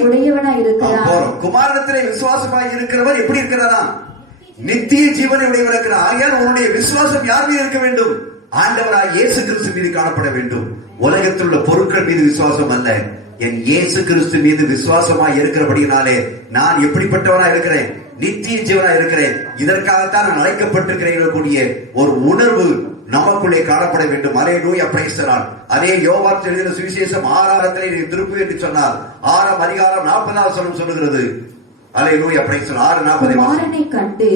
உடையவனாய் இருக்கிறான். குமாரனிடத்திலே விசுவாசமாய் இருக்கிறவன் எப்படி இருக்கிறானா? நித்திய ஜீவனை உடையவனாய் இருக்கிறான். ஆகையால் உன்னுடைய விசுவாசம் யார் மீது இருக்க வேண்டும்? ஆண்டவராய் இயேசு கிறிஸ்து மீது காணப்பட வேண்டும். உலகத்தில் உள்ள பொருட்கள் மீது விசுவாசம் அல்ல, என் இயேசு கிறிஸ்து மீது விசுவாசமாய் இருக்கிறபடினாலே நான் எப்படிப்பட்டவனா இருக்கிறேன்? நித்திய ஜீவனா இருக்கிறேன். இதற்காகத்தான் நான் அழைக்கப்பட்டிருக்கிறேன் கூடிய ஒரு உணர்வு நமக்குள்ளே காணப்பட வேண்டும். அல்லேலூயா, பிரைஸ் தி லார்ட். அதே யோவான் எழுதின சுவிசேஷம் 6 திருப்பு என்று சொன்னார். 6 அதிகாரம் 40வது வசனம் சொல்லுகிறது. அல்லேலூயா, பிரைஸ் தி லார்ட். 6:40 குமாரனை கண்டு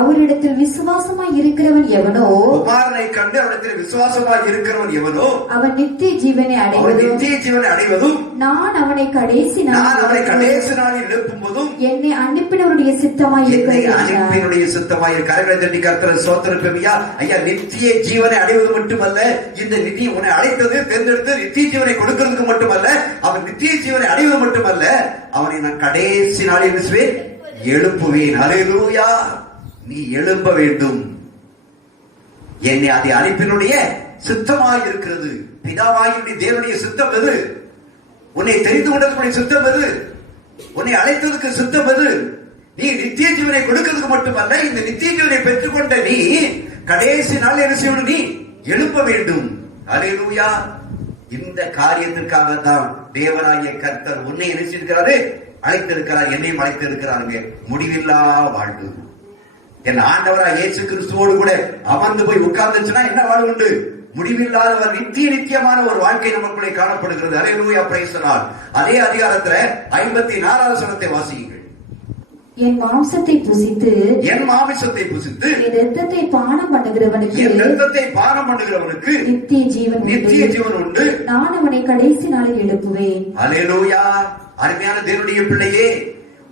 அவரிடத்தில் விசுவாசமாய் இருக்கிறவன் எவனோ, குமாரனை கண்டு அவரிடத்தில் விசுவாசமாய் இருக்கிறவன் எவனோ அவன் நித்திய ஜீவனை அடைவதும் நான் அவனை கடைசி நாளில் எழுப்பும்போதும் என்னை அனுப்பினவருடைய சித்தமாய் சித்தமாய் கரங்களை தட்டி கர்த்தரை ஸ்தோத்திரிப்போம். ஐயா, நித்திய ஜீவனை அடைவது மட்டுமல்ல, இந்த நிதி உன்னை அழைத்தது தேர்ந்தெடுத்து நித்திய ஜீவனை கொடுக்கிறதுக்கு மட்டுமல்ல, அவன் நித்திய ஜீவனை அடைவது மட்டுமல்ல, அவனை நான் கடைசி நாளில் எழுப்புவேன். அல்லேலூயா. நீ எழுப்ப வேண்டும். என்னை அதை அழைப்பினுடைய சித்தமாக இருக்கிறது. பிதாவாகிய தேவனுடைய சித்தம் எது? உன்னை தெரிந்து கொண்டதுடைய சித்தம் எது? உன்னை அழைத்ததுக்கு சித்தம் எது? நீ நித்திய ஜீவனை கொடுக்கிறதுக்கு மட்டுமல்ல, இந்த நித்திய ஜீவனை பெற்றுக்கொண்ட நீ கடைசி நாள் என்ன செய்யணும்? நீ எழுப்ப வேண்டும். அல்லேலூயா. இந்த காரியத்திற்காக தான் தேவனாகிய கர்த்தர் உன்னை நினைச்சிருக்கிறாரு, அழைத்திருக்கிறார், என்னையும் அழைத்திருக்கிறாருங்க. முடிவில்லா வாழ்வு. என் ஆண்டவராய் இயேசு கிறிஸ்துவோடு கூட அமர்ந்து போய் உட்கார்ந்துச்சுன்னா என்ன வாழ்வு உண்டு? முடிவில்லாத நித்தியமான ஒரு வாழ்க்கை நமக்குள்ளே காணப்படுகிறது. அல்லேலூயா, பிரைஸ் தி லார்ட். அதே அதிகாரத்துல 54வது வசனத்தை வாசியுங்கள். என் மாம்சத்தை புசித்து என் மாமிசத்தை புசித்து என் இரத்தத்தை பானம் பண்ணுகிறவனுக்கு என் இரத்தத்தை பானம் பண்ணுகிறவனுக்கு நித்திய ஜீவன் உண்டு. நான் அவனை கடைசி நாளில் எழுப்புவேன். அல்லேலூயா. அருமையான தேவனுடைய பிள்ளையே,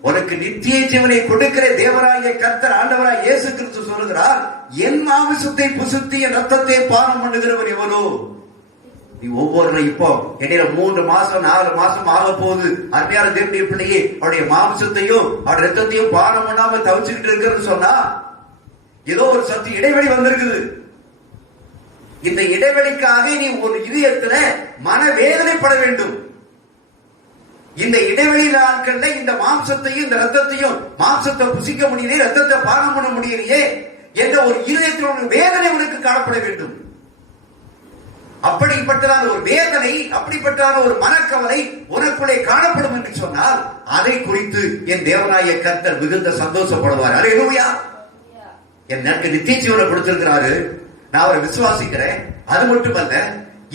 உனக்கு நித்திய ஜீவனை கொடுக்கிற தேவராகிய கர்த்தர் ஆண்டவராய் இயேசு கிறிஸ்து சொல்லுகிறார், என் மாமிசத்தை புசித்து என் ரத்தத்தை பானம் பண்ணுகிறவர் எவனோ. நீ ஒவ்வொரு இப்போ இடையில 3 மாசம் 4 மாசம் ஆக போகுது. அருமையான தேவனுடைய பிள்ளையே, அவருடைய மாமிசத்தையும் அவருடைய ரத்தத்தையும் பானம் பண்ணாம தவிச்சுக்கிட்டு இருக்கிறது சொன்னா ஏதோ ஒரு சத்து இடைவெளி வந்திருக்குது. இந்த இடைவெளிக்காக நீ ஒரு இதயத்துல மனவேதனைப்பட வேண்டும். இந்த இடைவெளி நாட்கள்ல இந்த மாம்சத்தையும் இந்த ரத்தத்தையும், மாம்சத்தை புசிக்க முடியலையே, ரத்தத்தை பானம் பண்ண முடியலையே என்ற ஒரு இதயத்தில் வேதனை உனக்கு காணப்பட வேண்டும். அப்படிப்பட்டதான ஒரு வேதனை, அப்படிப்பட்டதான ஒரு மனக்கவலை உனக்குள்ளே காணப்படும் என்று சொன்னால் அதை குறித்து என் தேவனாகிய கர்த்தர் மிகுந்த சந்தோஷப்படுவார். அல்லேலூயா. எனக்கு நித்திய ஜீவனை கொடுத்திருக்கிறாரு, நான் அவரை விசுவாசிக்கிறேன். அது மட்டுமல்ல,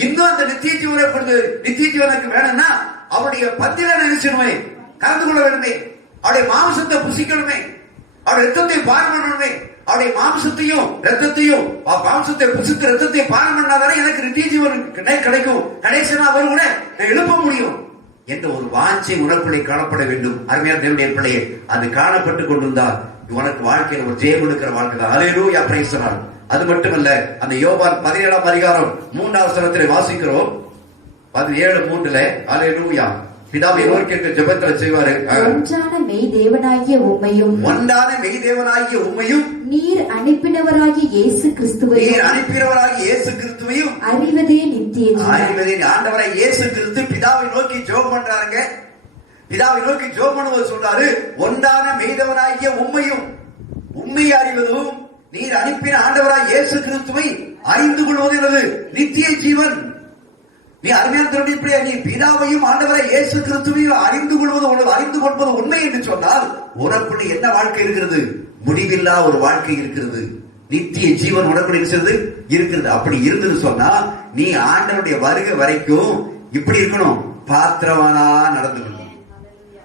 இன்னும் அந்த நித்திய ஜீவனை கொடுத்து நித்திய ஜீவனுக்கு வேணும்னா அவருடைய பந்தில நினைச்சணுமே, கலந்து கொள்ள வேணுமே, அவருடைய மாம்சத்தை புசிக்கணுமே, அவருடைய ரத்தத்தை பானம் பண்ணணுமே, அவருடைய மாம்சத்தையும் ரத்தத்தையும், மாம்சத்தை புசித்து ரத்தத்தை பானம் பண்ணாதானே எனக்கு நித்திய ஜீவன் கிடைக்கும், கடைசியா அவர் கூட எழுப்ப முடியும் என்ற ஒரு வாஞ்சை உனக்குள்ளே காணப்பட வேண்டும். அருமையான தேவனுடைய பிள்ளையே, அது காணப்பட்டுக் கொண்டிருந்தால் உனக்கு வாழ்க்கையில் ஒரு ஜெயம் எடுக்கிற வாழ்க்கை தான். அல்லேலூயா, பிரைஸ் தி லார்ட். அது மட்டுமல்ல, அந்த யோவான் 17ஆம் அதிகாரம் 3ஆம் வசனத்திலே வாசிக்கிறோம். 17:3 அல்லேலூயா. பிதாவை நோக்கிட்டு ஜெபத்துல செய்வாரு, ஒன்றான மெய் தேவனாகிய உம்மையும் நீர் அனுப்பினவராகிய இயேசு கிறிஸ்துவையும் அறிவதே நித்திய ஜீவன். ஆண்டவராய் இயேசு கிறிஸ்து பிதாவை நோக்கி ஜெபம் பண்றாங்க. பிதாவை நோக்கி ஜெபம் பண்ணுவது சொல்றாரு, ஒன்றான மெய்தவனாகிய உம்மையும், உண்மை அறிவதும் நீர் அனுப்பின ஆண்டவராய் இயேசு கிறிஸ்துவை அறிந்து கொள்வது என்பது நித்திய ஜீவன். நீ அருமையான நீ பிதாவையும் ஆண்டவராய் இயேசு கிறிஸ்துவையும் அறிந்து கொள்வது உண்மை என்று சொன்னால் உனக்குள்ள என்ன வாழ்க்கை இருக்கிறது? முடிவில்லா ஒரு வாழ்க்கை இருக்கிறது. நித்திய ஜீவன் உனக்குள்ள இருக்கிறது. அப்படி இருந்தது சொன்னா நீ ஆண்டவருடைய வருகை வரைக்கும் இப்படி இருக்கணும், பாத்திரவனா நடந்து கொள்ளணும்,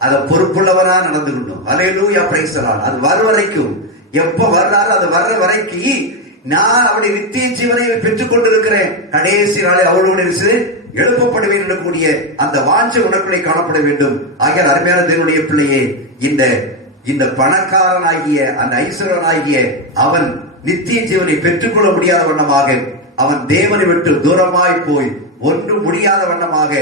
அத பொறுப்புள்ளவனா நடந்து கொள்ளணும். அல்லேலூயா, பிரைஸ் தி லார்ட். அது வர வரைக்கும், எப்ப வர்றாரு அது வர்ற வரைக்கும் நான் அவருடைய நித்திய ஜீவனை பெற்றுக் கொண்டிருக்கிறேன், கடைசி நாளை அவளோடு எழுப்பப்படுவேன் என்றக்கூடிய அந்த வாஞ்சை உனக்குள்ளே காணப்பட வேண்டும். ஆகிய அருமையான தேவனுடைய பிள்ளையே, இந்த பணக்காரனாகிய அந்த ஐஸ்வரனாகிய அவன் நித்திய ஜீவனை பெற்றுக்கொள்ள முடியாத வண்ணமாக அவன் தேவனை விட்டு தூரமாய் போய் ஒன்று முடியாத வண்ணமாக,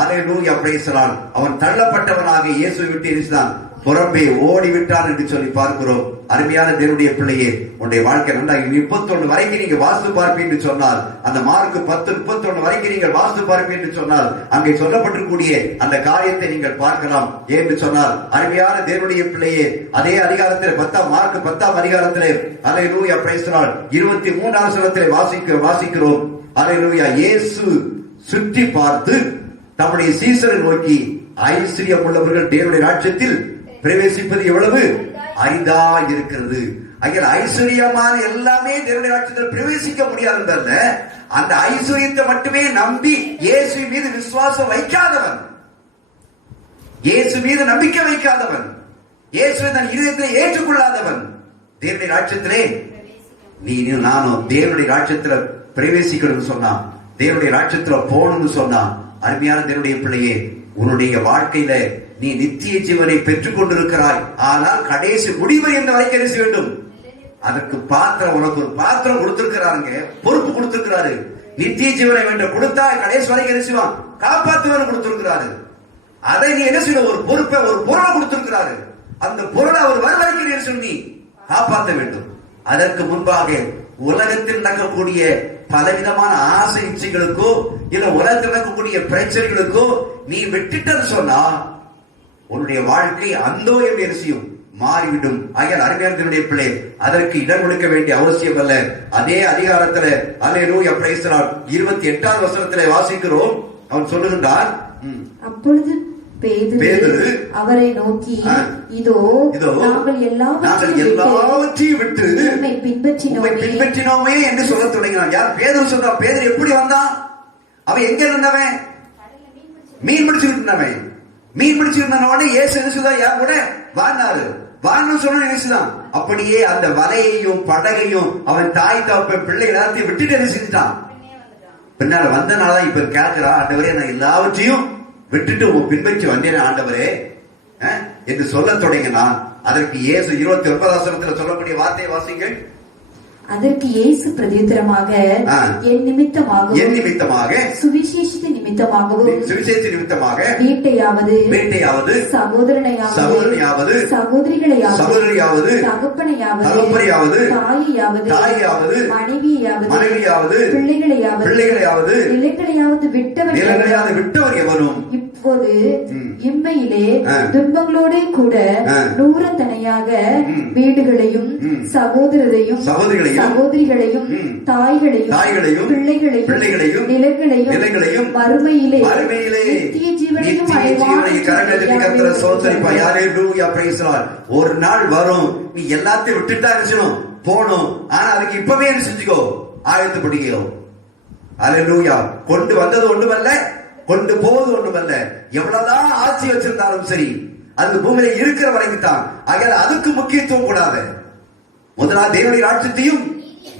அல்லேலூயா, பிரைஸ் தி லார்ட், அவன் தள்ளப்பட்டவனாக இயேசுவை விட்டு இருந்தான், புறம்பே ஓடிவிட்டான் என்று சொல்லி பார்க்கிறோம். அருமையான தேவனுடைய பிள்ளையே, உன்னுடைய வாழ்க்கை நல்லா 31 வரைக்கும் நீங்க வாஸ்து பார்ப்பீங்க என்று சொன்னால், அந்த மார்க் 10:31 வரைக்கும் நீங்கள் வாஸ்து பார்ப்பீங்க என்று சொன்னால் அங்கே சொல்லப்பட்டிருக்கூடிய அந்த காரியத்தை நீங்கள் பார்க்கலாம். ஏன்னு சொன்னால் அருமையான தேவனுடைய பிள்ளையே, அதே அதிகாரத்தில் மார்க் 10ஆம் அதிகாரத்திலே அல்லேலூயா, பிரைஸ் தி லார்ட் 23ஆம் வசனத்திலே வாசிக்கிறோம். அல்லேலூயா. இயேசு சுற்றி பார்த்து தம்முடைய சீசரை நோக்கி, ஐஸ்வர்யம் உள்ளவர்கள் தேவனுடைய ராஜ்யத்தில் பிரவேசிப்பது எவ்வளவு அரிதா இருக்கிறது. ஐஸ்வர்யமான எல்லாமே தேவனுடைய ராஜ்யத்தில் பிரவேசிக்க முடியாதல்ல, அந்த ஐஸ்வர்யத்தை மட்டுமே நம்பி இயேசு மீது விசுவாசம் வைக்காதவன், இயேசு மீது நம்பிக்கை வைக்காதவன், இயேசுவை தன் இதயத்தில் ஏற்றுக்கொள்ளாதவன் தேவனுடைய ராஜ்யத்திலே நீ நானும் தேவனுடைய ராஜ்யத்துல பிரவேசிக்கணும்னு சொன்னா, தேவனுடைய ராஜ்யத்துல போகணும்னு சொன்னா, அருமையான தேவனுடைய பிள்ளையே, உன்னுடைய வாழ்க்கையில நீ நித்திய ஜீவனை பெற்றுக் கொண்டிருக்கிறாய். ஆனால் கடைசி முடிவு என்ற வரைக்கும் என்ன செய்ய வேண்டும்? அதற்கு பாத்திரம், உனக்கு ஒரு பாத்திரம் கொடுத்திருக்கிறாங்க, பொறுப்பு கொடுத்திருக்கிறாரு. நித்திய ஜீவனை வேண்ட கொடுத்தா கடைசி வரைக்கும் என்ன செய்வான்? காப்பாற்றுவன் கொடுத்திருக்கிறாரு. அதை நீ என்ன செய்யணும்? ஒரு பொறுப்பை, ஒரு பொருளை கொடுத்திருக்கிறாரு. அந்த பொருளை அவர் வர வரைக்கும் என்ன செய்யணும்? நீ காப்பாற்ற வேண்டும். அதற்கு முன்பாக உலகத்தில் நடக்கக்கூடிய பலவிதமான ஆசை இச்சைகளுக்கோ இல்ல உலகத்தில் நடக்கக்கூடிய பிரச்சனைகளுக்கோ நீ விட்டுட்டன்னு சொன்னா உன்னுடைய வாழ்க்கை அந்தோ என்று செய்யும் மாறிவிடும். ஆகிய அருமையான பிள்ளை, அதற்கு இடம் கொடுக்க வேண்டிய அவசியம் அல்ல. அதே அதிகாரத்துல அல்லேலூயா, பிரைஸ் தி லார்ட் 28ஆம் வசனத்திலே வாசிக்கிறோம். அவன் சொல்லுகின்றான், அப்பொழுது பேதுரு அவரை நோக்கி, இதோ நாங்கள் எல்லாவற்றையும் விட்டு உம்மை பின்பற்றினோமே என்று சொல்ல தொடங்கினான். யார்? பேதுரு சொல்றான். பேதுரு எப்படி வந்தான்? அவன் எங்க இருந்தவன்? மீன் பிடிச்சிட்டு இருந்தவன். மீன் பிடிச்சிட்டு இருந்தவனே இயேசு என்ன சொல்றார்? யார் கூட வாழ்ந்தாரு. வான்னு சொன்ன நினைச்சுதான். அப்படியே அந்த வலையையும் படகையும் அவன் தாய் தகப்பன் பிள்ளை எல்லாத்தையும் விட்டுட்டு என்ன செஞ்சுட்டான்? பின்னால வந்தனாலதான் இப்ப கேட்கிறா, ஆண்டவரே நான் எல்லாவற்றையும் விட்டுட்டு உன் பின்பற்றி வந்தேன் ஆண்டவரே என்று சொல்ல தொடங்கினா, அதற்கு இயேசு 29 சொல்லக்கூடிய வார்த்தையை வாசிங்கள். அதற்கு இயேசு பிரதியுத்தரமாக, என் நிமித்தமாக சுவிசேஷத்தை நிமித்தமாகவும் வீட்டையாவது சகோதரனையாவது சகோதரிகளையாவது தகப்பனையாவது தாயையாவது மனைவியாவது பிள்ளைகளையாவது நிலங்களையாவது விட்டவர் எவரும் இப்போது இம்மையிலே துன்பங்களோட கூட நூறத்தனையாக வீடுகளையும் சகோதரரையும் சகோதரிகளையும் தாய்களையும் பிள்ளைகளையும் நிலங்களையும் மறுமையிலே நித்திய ஜீவனையும் ஒரு நாள் வரும், நீ எல்லாத்தையும் விட்டுட்டா இருக்கணும் போகணும். ஆனா அதுக்கு இப்பவே என்ன செஞ்சுக்கோ, ஆயத்து படிக்கோ. அல்லேலூயா. கொண்டு வந்தது ஒண்ணுமல்ல, கொண்டு போவது ஒண்ணுமல்ல. எவ்வளவுதான் ஆட்சி வச்சிருந்தாலும் சரி, அது பூமியில இருக்கிற வரைக்கும் தான். ஆகையால் அதுக்கு முக்கியத்துவம் கூடாது. முதலாவது தேவனுடைய ராஜ்யத்தையும்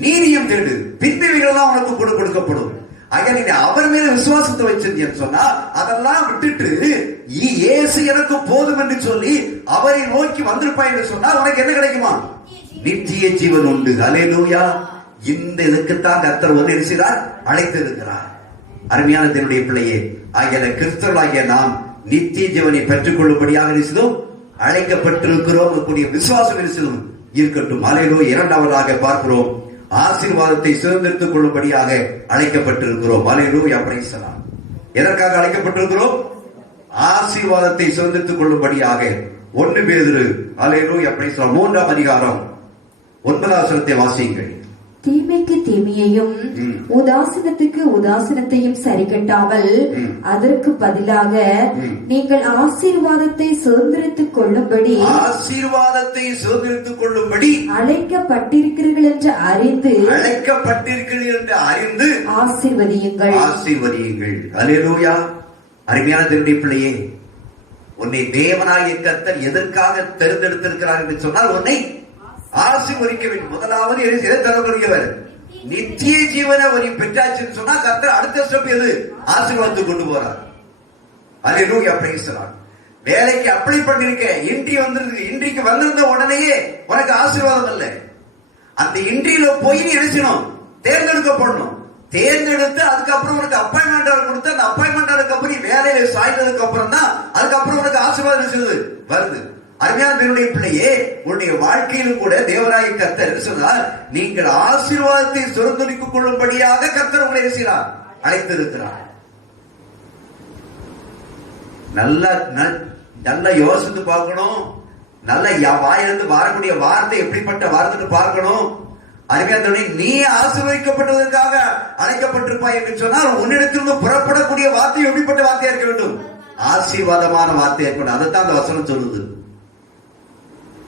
நீதியும் தேடு, பின்வினைகள் தான் உனக்கு கொடுக்கப்படும். ஆகையால் நீ அவர் மேல விசுவாசத்தை வச்சிருந்தீன்னு சொன்னா அதெல்லாம் விட்டுட்டு இயேசு எனக்கு போதும் என்று சொல்லி அவரை நோக்கி வந்திருப்பாய் என்று சொன்னா உனக்கு என்ன கிடைக்குமா? நித்திய ஜீவன் உண்டு. அல்லேலூயா. இந்த இதுக்குத்தான் கர்த்தர் வந்து இருக்கிறார், அழைத்து இருக்கிறார். அருமையான தேவனுடைய பிள்ளையே, ஆகிய கிறிஸ்தவர்களாகிய நாம் நித்திய ஜீவனை பெற்றுக் கொள்ளும்படியாக இருக்கிறோம், அழைக்கப்பட்டிருக்கிறோம். கூடிய விசுவாசம் இருக்கட்டும். அல்லேலூயா. இரண்டாவதாக பார்க்கிறோம், ஆசீர்வாதத்தை சுதந்திரித்துக் கொள்ளும்படியாக அழைக்கப்பட்டிருக்கிறோம். அல்லேலூயா. Praise the Lord. எதற்காக அழைக்கப்பட்டிருக்கிறோம்? ஆசீர்வாதத்தை சுதந்திரித்துக் கொள்ளும்படியாக. 1 பேதுரு அல்லேலூயா பிரைஸ் தி லார்ட் 3ஆம் அதிகாரம் 9ஆம் வசனத்தை வாசியுங்கள். தீமைக்கு தீமையையும் உதாசீனத்துக்கு உதாசீனத்தையும் சரி கட்டாமல் அதற்கு பதிலாக நீங்கள் ஆசீர்வாதத்தை சுதந்திரித்துக் கொள்ளும்படி அழைக்கப்பட்டிருக்கிறீர்கள் என்று அறிந்து ஆசீர்வதியுங்கள். அல்லேலூயா. அருமையான தேவனுடைய பிள்ளையே, உன்னை தேவனாகிய கர்த்தர் எதற்காக தேர்ந்தெடுத்திருக்கிறார் என்று சொன்னால் உன்னை ஆசீர்வதிக்க வேண்டும். முதலாவது எதை தரக்கூடியவர்? நித்திய ஜீவனை ஒரு பெற்றாச்சுன்னு சொன்னா கர்த்தர் அடுத்த ஸ்டெப் எது? ஆசீர்வாதத்தை கொண்டு போறார். அல்லேலூயா. Praise the Lord. வேலைக்கு அப்ளை பண்ணிருக்க, இன்றைக்கு வந்திருந்த உடனேயே உனக்கு ஆசீர்வாதம் இல்லை. அந்த இன்ட்ரியில போய் நீ நினைச்சணும், தேர்ந்தெடுக்கப்படணும். தேர்ந்தெடுத்து அதுக்கப்புறம் உனக்கு அப்பாயின்மெண்ட் ஆர்டர் கொடுத்து அந்த அப்பாயின்மெண்ட் ஆர்டருக்கு அப்புறம் வேலையில சாய்ந்ததுக்கு அப்புறம் தான் அதுக்கப்புறம் உனக்கு ஆசீர்வாதம் வருது. அருமையான தேவனுடைய பிள்ளையே, உன்னுடைய வாழ்க்கையிலும் கூட தேவனாகிய கர்த்தர் சொன்னார், நீங்கள் ஆசீர்வாதத்தை சுதந்திரித்துக் கொள்ளும்படியாக கர்த்தர் உங்களை செய்கிறார், அழைத்திருக்கிறார். நல்ல யோசித்து பார்க்கணும். நல்ல வாயிலிருந்து வரக்கூடிய வார்த்தை எப்படிப்பட்ட வார்த்தை பார்க்கணும். அருமையான, நீ ஆசீர்வதிக்கப்பட்டதற்காக அழைக்கப்பட்டிருப்பாய் என்று சொன்னால் உன்னிடத்திலிருந்து புறப்படக்கூடிய வார்த்தை எப்படிப்பட்ட வார்த்தையா இருக்க வேண்டும்? ஆசீர்வாதமான வார்த்தையா இருக்கணும். அதைத்தான் அந்த வசனம் சொல்லுது.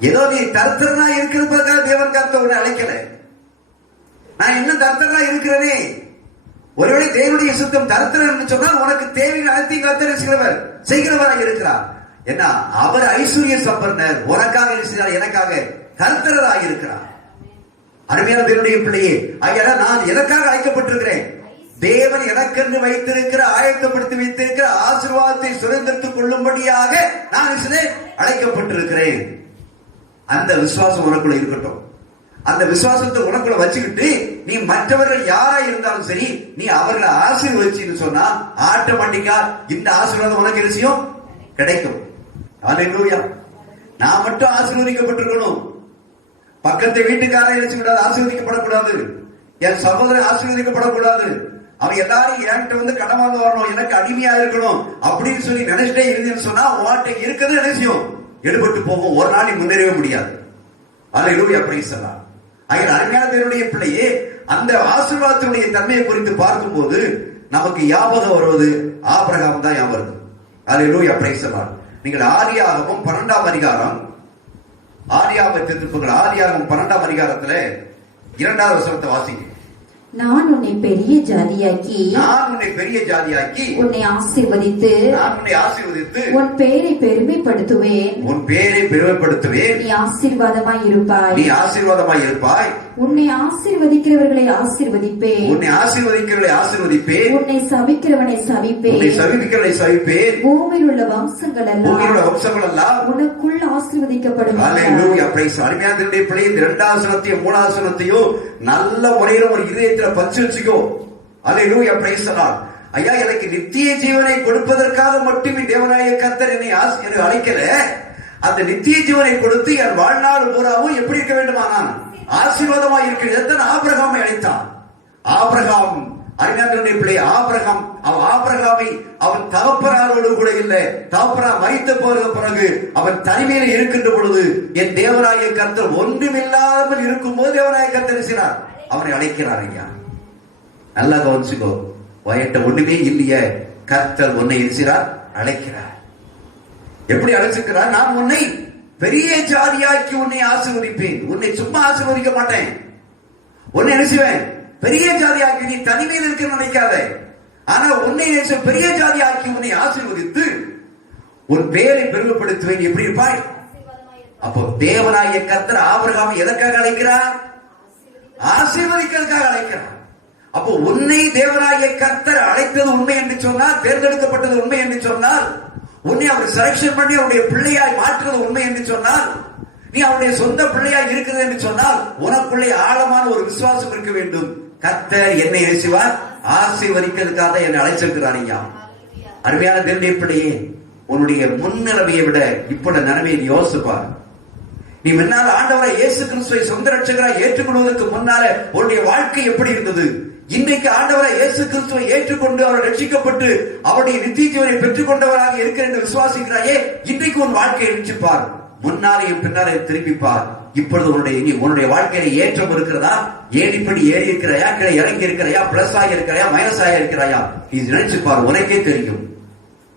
ஏதோ நீ தர்த்தரனா இருக்கிறதுக்காக தேவன் கர்த்தர் உன்னை அழைக்கல. நான் இன்னும் தர்த்தரனா இருக்கிறேனே. ஒருவேளை தேவனுடைய சுத்தம் தர்த்தரன் என்று சொன்னால் உனக்கு தேவையான அனைத்தையும் கர்த்தர் செய்கிறவராக இருக்கிறார். என்ன, அவர் ஐஸ்வர்ய சம்பன்னர், உனக்காக இருக்கிறார், எனக்காக கர்த்தராக இருக்கிறார். அருமையான தேவனுடைய பிள்ளையே, ஆகையால நான் எதற்காக அழைக்கப்பட்டிருக்கிறேன்? தேவன் எனக்கென்று வைத்திருக்கிற, ஆயத்தப்படுத்தி வைத்திருக்கிற ஆசீர்வாதத்தை சுதந்திரித்துக் கொள்ளும்படியாக நான் அழைக்கப்பட்டிருக்கிறேன். அந்த விசுவாசம் உனக்குள்ள இருக்கட்டும். அந்த விசுவாசத்தை உனக்குள்ள வச்சுக்கிட்டு நீ மற்றவர்கள் யாரா இருந்தாலும் சரி, நீ அவர்களை ஆசீர்வதிச்சுன்னு சொன்னா ஆட்டோமேட்டிக்கா இந்த ஆசீர்வாதம் உனக்கு நிச்சயம் கிடைக்கும். அல்லேலூயா. நான் மட்டும் ஆசீர்வதிக்கப்பட்டிருக்கணும். பக்கத்து வீட்டுக்காரன் நினைச்சுக்கூடாது, ஆசீர்வதிக்கப்படக்கூடாது. என் சகோதரன் ஆசீர்வதிக்கப்படக்கூடாது. அவன் எல்லாரும் என்கிட்ட வந்து கடன் வாங்க வரணும், எனக்கு அடிமையா இருக்கணும் அப்படின்னு சொல்லி நினைச்சிட்டே இருந்தேன்னு சொன்னா உன்கிட்ட இருக்கிறது நினைச்சியும் எடுபட்டு போகும். ஒரு நாள் முன்னேறவே முடியாது. அல்லேலூயா. Praise the Lord. அருமையான தேவனுடைய பிள்ளையே, அந்த ஆசீர்வாதத்தினுடைய தன்மையை குறித்து பார்க்கும்போது நமக்கு ஞாபகம் வருவது ஆபிரகாம் தான் ஞாபகம் வருது. அல்லேலூயா. Praise the Lord. நீங்கள் ஆதியாகமம் 12ஆம் அதிகாரம், ஆதியாகம திருப்புகள் ஆதியாகமம் 12ஆம் அதிகாரத்துல 2வது வசனத்தை வாசிங்க. நான் உன்னை பெரிய ஜாதியாக்கி உன்னை ஆசீர்வதித்து உன் பேரை பெருமைப்படுத்துவேன். நீ ஆசீர்வாதமாய் இருப்பாய். உன்னை ஆசீர்வதிக்கிறவர்களை ஆசீர்வதிப்பேன். உன்னை சபிக்கிறவனை சபிப்பேன். பூமியில் உள்ள வம்சங்கள் எல்லாம் உனக்குள் ஆசீர்வதிக்கப்படும். நல்ல முறையில ஒரு இதயத்துல பச்சு வச்சுக்கோ. அல்லேலூயா, பிரைஸ் தி லார்ட். ஐயா, எனக்கு நித்திய ஜீவனை கொடுப்பதற்காக மட்டுமே தேவனாய கர்த்தர் என்னை அழைக்கல. அந்த நித்திய ஜீவனை கொடுத்து என் வாழ்நாள் பூராவும் எப்படி இருக்க வேண்டுமா? நான் ஆசீர்வாதமாக இருக்கிறது. ஆபிரகாமை அழைத்தான். ஆபிரகாம் அருமையானவருடைய பிள்ளை ஆபிரகாமை அவன் தகப்பனாரோடு கூட இல்லை, தகப்பனார் மரித்த பிறகு அவன் தனிமையில இருக்கின்ற பொழுது என் தேவனாய கர்த்தர் ஒன்றுமில்லாமல் இருக்கும் போது தேவனாய கர்த்தர் அவனை அழைக்கிறார். ஐயா, நல்லா கவனிச்சுக்கோ. வயட்ட ஒண்ணுமே இல்லையே, கர்த்தர் உன்னை அழைக்கிறார். எப்படி அழைச்சிருக்கிறார்? நான் உன்னை பெரிய ஜாதியாக்கி உன்னை ஆசீர்வதிப்பேன். உன்னை சும்மா ஆசீர்வதிக்க மாட்டேன். உன்னை என்ன செய்வேன்? பெரிய ஜாதியாக்கி. நீ தனிமையில் இருக்க நினைக்காத. ஆனா உன்னை பெரிய ஜாதியாக்கி உன்னை ஆசீர்வதித்து உன் பேரை பெருமைப்படுத்துவேன். எப்படி இருப்பாய்? அப்போ தேவனாகிய கர்த்தர் ஆபிரகாமை எதற்காக அழைக்கிறார்? ஆசீர்வதிக்கிறதுக்காக அழைக்கிறார். அப்போ உன்னை தேவனாகிய கர்த்தர் அழைத்தது உண்மை என்று சொன்னால், தேர்ந்தெடுக்கப்பட்டது உண்மை என்று சொன்னால், உன்னை அவர் செலக்ஷன் பண்ணி அவருடைய பிள்ளையாய் மாற்றுறது உண்மை என்று சொன்னால், நீ அவருடைய சொந்த பிள்ளையாய் இருக்கிறது என்று சொன்னால், உனக்குள்ளே ஆழமான ஒரு விசுவாசம் இருக்க வேண்டும். கர்த்தர் என்னை நேசிவார், ஆசீர்வதிக்கிறதுக்காக என்னை அழைச்சிருக்கிறார். ஐயா, அருமையான தேவனுடைய பிள்ளையே, உன்னுடைய முன்னிலைமையை விட இப்போட நிலைமையை நீ யோசிப்பார். நீ முன்னால் ஆண்டவரை இயேசு கிறிஸ்துவை சொந்த ரட்சகராய் ஏற்றுக்கொள்வதற்கு முன்னால உன்னுடைய வாழ்க்கை எப்படி இருந்தது? இன்றைக்கு ஆண்டவரை இயேசு கிறிஸ்துவை ஏற்றுக்கொண்டு அவர் ரட்சிக்கப்பட்டு அவருடைய நித்திய ஜீவனை பெற்றுக் கொண்டவராக இருக்கிற என்று விசுவாசிக்கிறாயே, இன்றைக்கு உன் வாழ்க்கையை நினைச்சுப்பார். முன்னாலேயும் பின்னாலே திரும்பிப்பார். இப்பொழுது உன்னுடைய வாழ்க்கையில ஏற்றம் இருக்கிறதா? ஏணிப்படி ஏறி இருக்கிறாயா? கீழே இறங்கி இருக்கிறாயா? பிளஸ் ஆகி இருக்கிறாயா? மைனஸ் ஆகி இருக்கிறாயா? இது நினைச்சுப்பார், உனக்கே தெரியும்.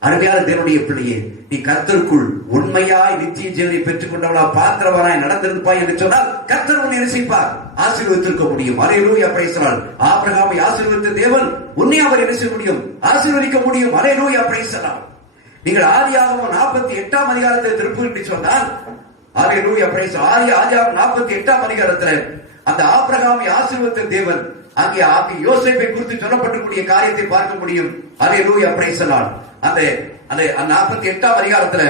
அருமையான தேவனுடைய பிள்ளையே, நீ கர்த்தருக்குள் உண்மையாய் நித்திய ஜீவனை பெற்றுக் கொண்டவளா பாத்திரவனாய் நடந்திருப்பாய் என்று சொன்னால் கர்த்தர் உன்னை நேசிப்பார், ஆசீர்வதித்திருக்க முடியும். அல்லேலூயா, பிரைஸ் தி லார்ட். ஆபிரகாமை ஆசீர்வதித்த தேவன் உன்னை அவர் என்ன செய்ய முடியும்? ஆசீர்வதிக்க முடியும். அல்லேலூயா, பிரைஸ் தி லார்ட். நீங்கள் ஆதியாகமம் 48ஆம் அதிகாரத்தை திருப்பி என்று சொன்னால், அல்லேலூயா, பிரைஸ். ஆதியாகமம் 48ஆம் அதிகாரத்தில் அந்த ஆபிரகாமை ஆசீர்வதித்த தேவன் அங்கே யோசேப்பை குறித்து சொல்லப்பட்டிருக்கூடிய காரியத்தை பார்க்க முடியும். அல்லேலூயா, பிரைஸ் தி லார்ட். அந்த 48ஆம் அதிகாரத்துல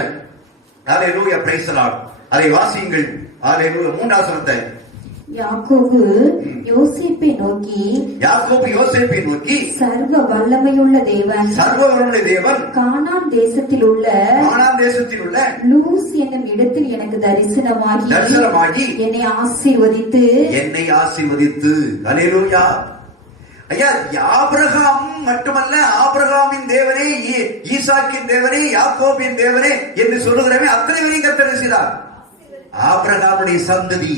அல்லேலூயா, பிரைஸ் தி லார்ட். அதை வாசியுங்கள். அல்லேலூயா, 3ஆம் வசனத்தை. யாக்கோபு யோசேப்பை நோக்கி சர்வ வல்லமையுள்ள தேவன் கானான் தேசத்தில் உள்ள லூஸ் என்னும் இடத்தில் எனக்கு தரிசனமாகி என்னை ஆசீர்வதித்து. அல்லேலூயா. ஐயா, ஆபிரகாம் மட்டுமல்ல, ஆபிரகாமின் தேவனே, ஈசாக்கின் தேவனே, யாக்கோபின் தேவனே என்று சொல்லுகிறவன் அத்தனை பேரையும் கர்த்தர் செய்தார். ஆபிரகாமுடைய சந்ததி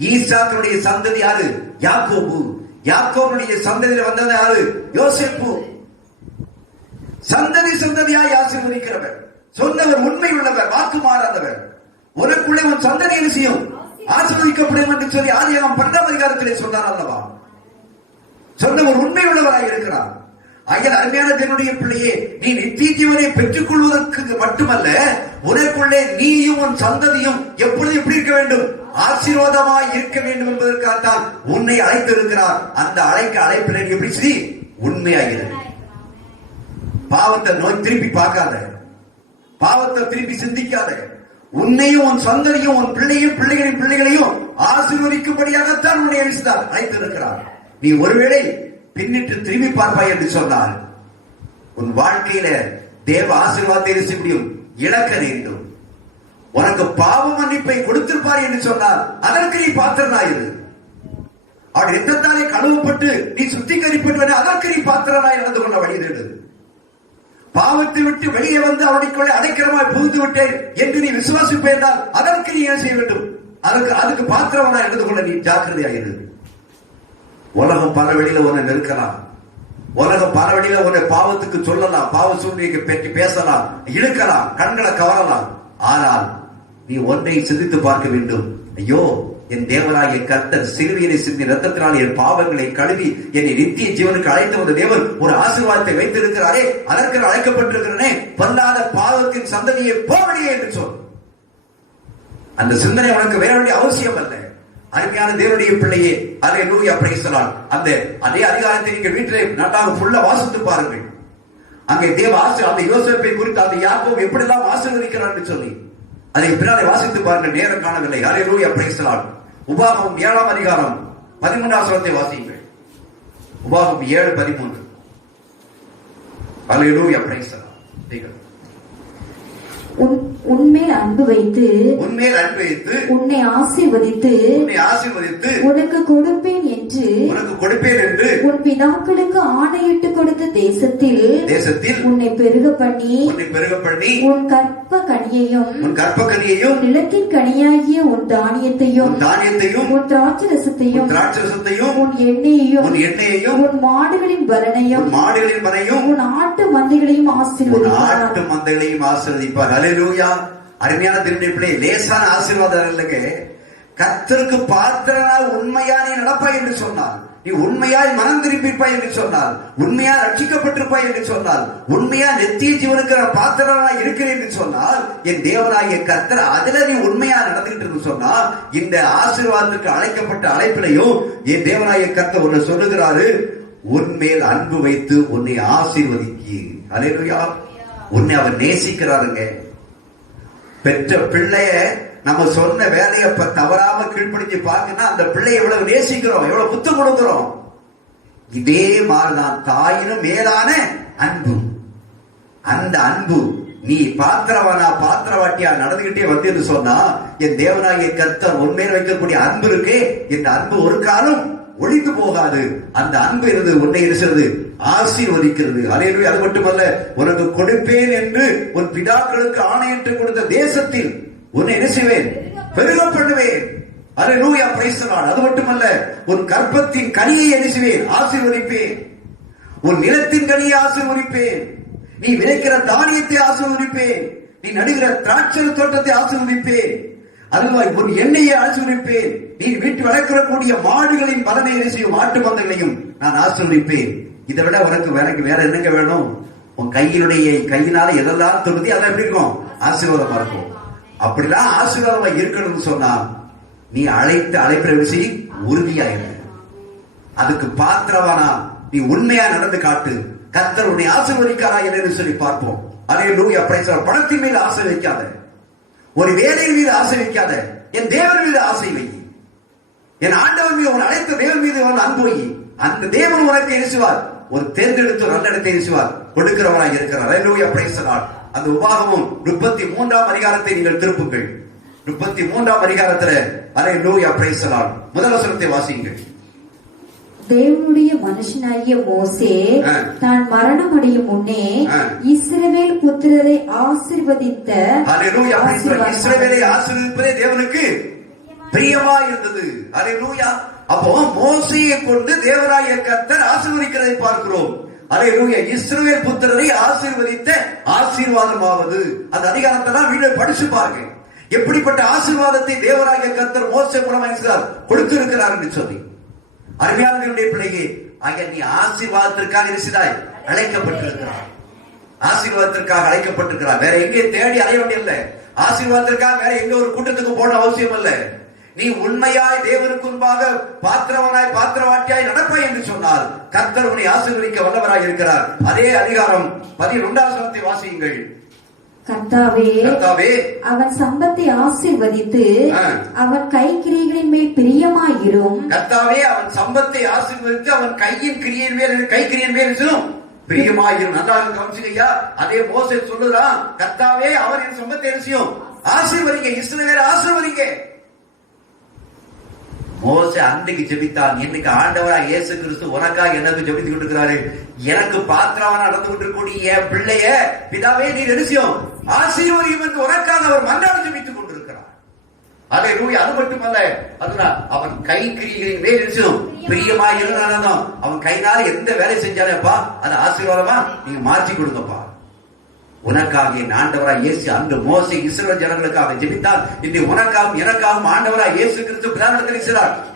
ஈசாக்குடைய சந்ததி யாரு? யாக்கோபு. யாக்கோபுடைய சந்ததியில வந்தது யாரு? யோசேப்பு. சந்ததியாய் ஆசீர்வதிக்கிறவர், சொன்னவர், உண்மை உள்ளவர், வாக்கு மாறாதவர். உனக்குள்ளே உன் சந்ததி என்ன செய்யும்? ஆசீர்வதிக்கப்படும் என்று சொல்லி ஆதியாகமம் 12ஆம் அதிகாரத்திலே சொன்னார் அல்லவா? சொன்னவர் உண்மை உள்ளவராய் இருக்கிறார். ஐயா, அருமையான தேவனுடைய பிள்ளையே, நீ நித்திய ஜீவனை பெற்றுக் கொள்வதற்கு மட்டுமல்ல, உனக்குள்ளே நீயும் உன் சந்ததியும் எப்பொழுது எப்படி இருக்க வேண்டும்? ஆசீர்வாதமாய் இருக்க வேண்டும் என்பதற்காகத்தான் உன்னை அழைத்திருக்கிறார். அந்த அழைப்பில் நீ எப்படி செய்தி? உண்மையாகிறது. பாவத்தை திருப்பி பார்க்காத, பாவத்தை திருப்பி சிந்திக்காத. உன்னையும் உன் சந்ததியும் உன் பிள்ளைகளின் பிள்ளைகளையும் ஆசீர்வதிக்கும்படியாகத்தான் உன்னை அழைத்திருக்கிறார். நீ ஒருவேளை பின்னிட்டு திரும்பி பார்ப்பாய் என்று சொன்னால் உன் வாழ்க்கையில தேவ ஆசீர்வாதத்தை செய்ய முடியும், இழக்க வேண்டும். உனக்கு பாவ மன்னிப்பை கொடுத்திருப்பார் என்று சொன்னால் அதற்கு நீ பாத்திரனாயிரு. அவன் எந்தத்தாலே கழுவப்பட்டு நீ சுத்திகரிப்பட்டு அதற்கு நீ பாத்திரனாய் நடந்து கொள்ள வழி தேடு. பாவத்தை விட்டு வெளியே வந்து அவனுக்குள்ளே அடைக்கலமாய் புகுந்து விட்டேன் என்று நீ விசுவாசிப்பேன், அதற்கு நீ என்ன செய்ய வேண்டும்? அதுக்கு பாத்திரவனாய் நடந்து கொள்ள நீ ஜாக்கிரதையாயிரு. உலகம் பல வழியில உன்னை நெருக்கலாம், உலகம் பல வழியில உன்னை பாவத்துக்கு சொல்லலாம், பாவ சூழ்நிலைக்கு பற்றி பேசலாம், இழுக்கலாம், கண்களை கவரலாம். ஆனால் நீ ஒன்றை சிந்தித்து பார்க்க வேண்டும். ஐயோ, என் தேவனாகிய கர்த்தர் சிலுவையிலே சிந்தி ரத்தத்தினால் என் பாவங்களை கழுவி என்னை நித்திய ஜீவனுக்கு அழைத்து வந்த தேவன் ஒரு ஆசீர்வாதத்தை வைத்திருக்கிறாரே, அதற்கு அழைக்கப்பட்டிருக்கிறனே, பொல்லாத பாவத்தின் சந்ததியை போவடியே என்று சொல். அந்த சிந்தனை உனக்கு வேற வேண்டிய அவசியம் அல்ல. அருமையான தேவனுடைய பிள்ளையே, அல்லேலூயா, பிரைஸ் தி லார்ட். அந்த அதே அதிகாரத்தை நீங்கள் வீட்டிலே நன்றாக ஃபுல்லா வாசித்து பாருங்கள். அங்கே தேவ அந்த யோசேப்பை குறித்து அந்த யாக்கோபு எப்படிலாம் ஆசீர்வதிக்கிறார் என்று சொல்லி அதை பின்னாலே வாசித்து பாருங்கள். நேரம் காணவில்லை. அல்லேலூயா, பிரைஸ் தி லார்ட். உபாகமம் 7ஆம் அதிகாரம் 13ஆம் வசனத்தை வாசியுங்கள். உபாகமம் 7:13. அல்லேலூயா, பிரைஸ் தி லார்ட். உன்மேல் அன்பு வைத்து உன்னை ஆசீர்வதித்து உனக்கு கொடுப்பேன் என்று உன் பிதாக்களுக்கு ஆணையிட்டு கொடுத்த தேசத்தில் உன்னை பெருக பண்ணி உன் கற்ப கனியையும் நிலத்தின் கனியாகிய உன் தானியத்தையும் உன் திராட்சரசத்தையும் உன் எண்ணெயையும் உன் மாடுகளின் பலனையும் உன் ஆட்டு மந்தைகளையும் ஆசீர்வதிப்பார். அல்லேலூயா. அருமையான தேவனுடைய பிள்ளை, லேசான ஆசீர்வாதம் இல்லைங்க. கர்த்தருக்கு பாத்திரனாய் உண்மையாய் நீ நடப்பாய் என்று சொன்னார், நீ உண்மையாய் மனம் திரும்பிப்பாய் என்று சொன்னார், உண்மையா ரட்சிக்கப்பட்டிருப்பாய் என்று சொன்னார், உண்மையா நித்திய ஜீவனுக்கு பாத்திரனாய் இருக்கிறேன் என்று சொன்னால், என் தேவனாகிய கர்த்தர் அதுல நீ உண்மையா நடந்துகிட்டு இருக்கு சொன்னால், இந்த ஆசீர்வாதத்துக்கு அழைக்கப்பட்ட அழைப்பிலையும் என் தேவனாகிய கர்த்தர் உன்னை சொல்லுகிறாரு, உன்மேல் அன்பு வைத்து உன்னை ஆசீர்வதிக்கு. அல்லேலூயா. உன்னை அவர் நேசிக்கிறாருங்க. பெற்ற பிள்ளைய நம்ம சொன்ன வேலையை தவறாம கீழ்ப்படுத்தி பார்க்கணும், அந்த பிள்ளையை எவ்வளவு நேசிக்கிறோம், எவ்வளவு புத்தம் கொடுக்கிறோம். இதே மாதிரிதான் தாயினும் மேலான அன்பு. அந்த அன்பு நீ பாத்திரவாட்டியா நடந்துகிட்டே வந்து சொன்னா, என் தேவனாகிய கர்த்தர் உன்மேல் வைக்கக்கூடிய அன்பு இருக்கே, இந்த அன்பு ஒரு காலம் ஒழித்து போகாது. அந்த அன்பு இருந்து உன்னை இருக்கிறது ஆசீர்வதிக்கிறது. அல்லேலூயா. அது மட்டுமல்ல, உனக்கு கொடுப்பேன் என்று உன் பிதாக்களுக்கு ஆணையிட்டு கொடுத்த தேசத்தில் உன்னை என்ன செய்வேன், பெருக பண்ணுவேன். அல்லேலூயா, பிரைஸ் தி லார்ட். அது மட்டுமல்ல, உன் கற்பத்தின் கனியை என்ன செய்வேன், ஆசீர்வதிப்பேன். உன் நிலத்தின் கனியை ஆசீர்வதிப்பேன். நீ விளைக்கிற தானியத்தை ஆசீர்வதிப்பேன். நீ நடுகிற திராட்சை தோட்டத்தை ஆசீர்வதிப்பேன். அதுவாய் உன் எண்ணெயை ஆசீர்வதிப்பேன். நீ வீட்டு வளர்க்கக்கூடிய மாடுகளின் பலனை செய்யும் மாட்டு மந்தைகளையும் நான் ஆசீர்வதிப்பேன். இதை விட உனக்கு வேற என்னங்க வேணும்? உன் கையினால எதெல்லாம் தொடுதி அதெல்லாம் எப்படி இருக்கும், ஆசீர்வாதமா இருக்கும். அப்படிலாம் ஆசீர்வாதமா இருக்கணும்னு சொன்னா, நீ அழைப்பிற விஷயம் உறுதியா இருக்கு. அதுக்கு பாத்திரவானா நீ உண்மையா நடந்து காட்டு. கர்த்தர் உன்னை ஆசீர்வதிக்காரா என்று சொல்லி பார்ப்போம். அல்லேலூயா, பிரைஸ் தி லார்ட். பணத்தின் மீது ஆசை வைக்காத, ஒரு வேலையின் மீது ஆசை வைக்காத, என் தேவன் மீது ஆசை வை. என் ஆண்டவன் மீது, உன் அழைத்த தேவன் மீது அன்பு வை. அந்த தேவன் உனக்கு இயேசுவார், ஒரு தேர்ந்தெடுத்து நல்ல இடத்தை இயேசுவார் கொடுக்கிறவராக இருக்கிறார். அல்லேலூயா, பிரைஸ் தி லார்ட். அந்த உபாகமம் 33ஆம் அதிகாரத்தை நீங்கள் திருப்புங்கள். 33ஆம் அதிகாரத்துல அல்லேலூயா, பிரைஸ் தி லார்ட். முதல் வசனத்தை வாசியுங்கள். தேவனுடைய மனுஷனாகிய மோசே தான் மரணம் அடையும் முன்னே இஸ்ரவேல் புத்திரரை ஆசீர்வதித்த, அல்லேலூயா, இஸ்ரவேலை ஆசீர்வதிப்பதே தேவனுக்கு பிரியமா இருந்தது. அல்லேலூயா. அப்போ மோசேயை கொண்டு தேவனாகிய கர்த்தர் ஆசீர்வதிக்கிறதை பார்க்கிறோம். அல்லேலூயா. இஸ்ரவேல் புத்திரரை ஆசீர்வதித்த ஆசீர்வாதமாவது, அந்த அதிகாரத்தை வீடியோ படிச்சு பாருங்க. எப்படிப்பட்ட ஆசீர்வாதத்தை தேவனாகிய கர்த்தர் மோசே மூலமாக கொடுத்திருக்கிறார் என்று சொல்லி. அருமையானவர்களுடைய பிள்ளையே, ஆகிய நீ ஆசீர்வாதத்திற்காக இருக்கிறாய், அழைக்கப்பட்டிருக்கிறார். ஆசீர்வாதத்திற்காக அழைக்கப்பட்டிருக்கிறார். வேற எங்கே தேடி அலைய வேண்டியதில்லை. ஆசீர்வாதத்திற்காக வேற எங்க ஒரு கூட்டத்துக்கு போன அவசியம் அல்ல. நீ உண்மையாய் தேவனுக்கு முன்பாக பாத்திரவாட்டியாய் நடப்பாய் என்று சொன்னால் கர்த்தர் உன்னை ஆசீர்வதிக்க வல்லவராய் இருக்கிறார். அதே அதிகாரம் 11ஆம் வசனத்தை வாசியுங்கள். கர்த்தாவே, அவன் சம்பத்தை ஆசீர்வதித்து அவன் கைக்கிரியைகளின் மேல் பிரியமாயிரும். கர்த்தாவே, அவன் சம்பத்தை ஆசீர்வதித்து அவன் கைக்கிரியின் மேல் பிரியமாயிரும். நன்றாக கவனிச்சுக்கையா. அதே மோசே சொல்லுறான், கர்த்தாவே அவர் என் சம்பத்தை ஆசீர்வதிங்க, இஸ்ரவேலை ஆசீர்வதிங்க. மோசே அன்றைக்கு ஜெபித்தான். இன்னைக்கு ஆண்டவராக இயேசு கிறிஸ்து உனக்காக எனக்கு ஜெபித்து கொண்டிருக்கிறாரு. எனக்கு பாத்திரமா நடந்து கொண்டிருக்கூடிய என் பிள்ளைய பிதாவே நீ நிச்சயம் ஆசீர்வதியும் என்று உனக்காக அவர் மன்றாடி ஜெபித்துக் கொண்டிருக்கிறார். அல்லேலூயா. அது மட்டுமல்ல, அதுதான் அவன் கைக்கிரிகளின் மேல் நிச்சயம் பிரியமாய் இருந்தாலும் அவன் கைனால எந்த வேலை செஞ்சாலேப்பா அது ஆசீர்வாதமா நீங்க மாற்றி கொடுங்கப்பா. உனக்காக என் ஆண்டவராய் இயேசு அன்று மோசே இஸ்ரவேல் ஜனங்களுக்காக ஜெபித்தார். இன்று உனக்காகவும் எனக்காகவும் ஆண்டவராய் இயேசு கிறிஸ்து பிதாவிடத்தில்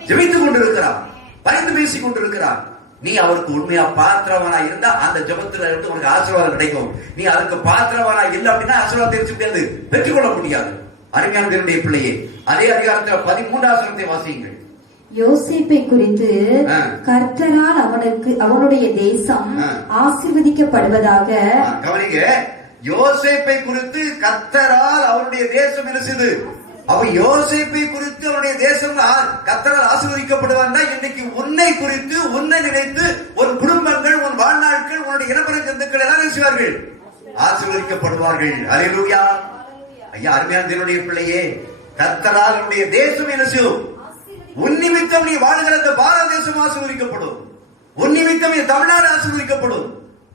ஜெபித்துக் கொண்டிருக்கிறார், பரிந்து பேசிக் கொண்டிருக்கிறார். நீ அவருக்கு உண்மையா பாத்திரவனா இருந்தா அந்த ஜெபத்துல இருந்து உனக்கு ஆசீர்வாதம் கிடைக்கும். நீ அதுக்கு பாத்திரவனா இல்லை அப்படின்னா ஆசீர்வாதம் தெரிவிக்க முடியாது, பெற்றுக்கொள்ள முடியாது. அருமையான தேவனுடைய பிள்ளையே, அதே அதிகாரத்தில் 13வது வசனத்தை வாசியுங்கள். யோசேப்பை குறித்து கர்த்தரால் அவனுடைய தேசம் ஆசீர்வதிக்கப்படுவதாக. கவனிங்க, யோசேப்பை குறித்து கர்த்தரால் அவருடைய தேசம் என்ன செய்து? அவன் யோசேப்பை குறித்து அவருடைய தேசம் கர்த்தரால் ஆசீர்வதிக்கப்படுவார்னா, இன்னைக்கு உன்னை குறித்து, உன்னை நினைத்து உன் குடும்பங்கள், உன் வாழ்நாட்கள், உன்னுடைய இனப்பெற ஜந்துக்கள் எல்லாம் நினைச்சுவார்கள், ஆசீர்வதிக்கப்படுவார்கள். அல்லேலூயா. ஐயா, அருமையான தேவனுடைய பிள்ளையே, கர்த்தரால் அவருடைய தேசம் என்ன செய்யும்? உன் நிமித்தம் நீ வாழ்கிற இந்த பாரத தேசம் ஆசீர்வதிக்கப்படும். உன் நிமித்தம் இந்த தமிழ்நாடு ஆசீர்வதிக்கப்படும்.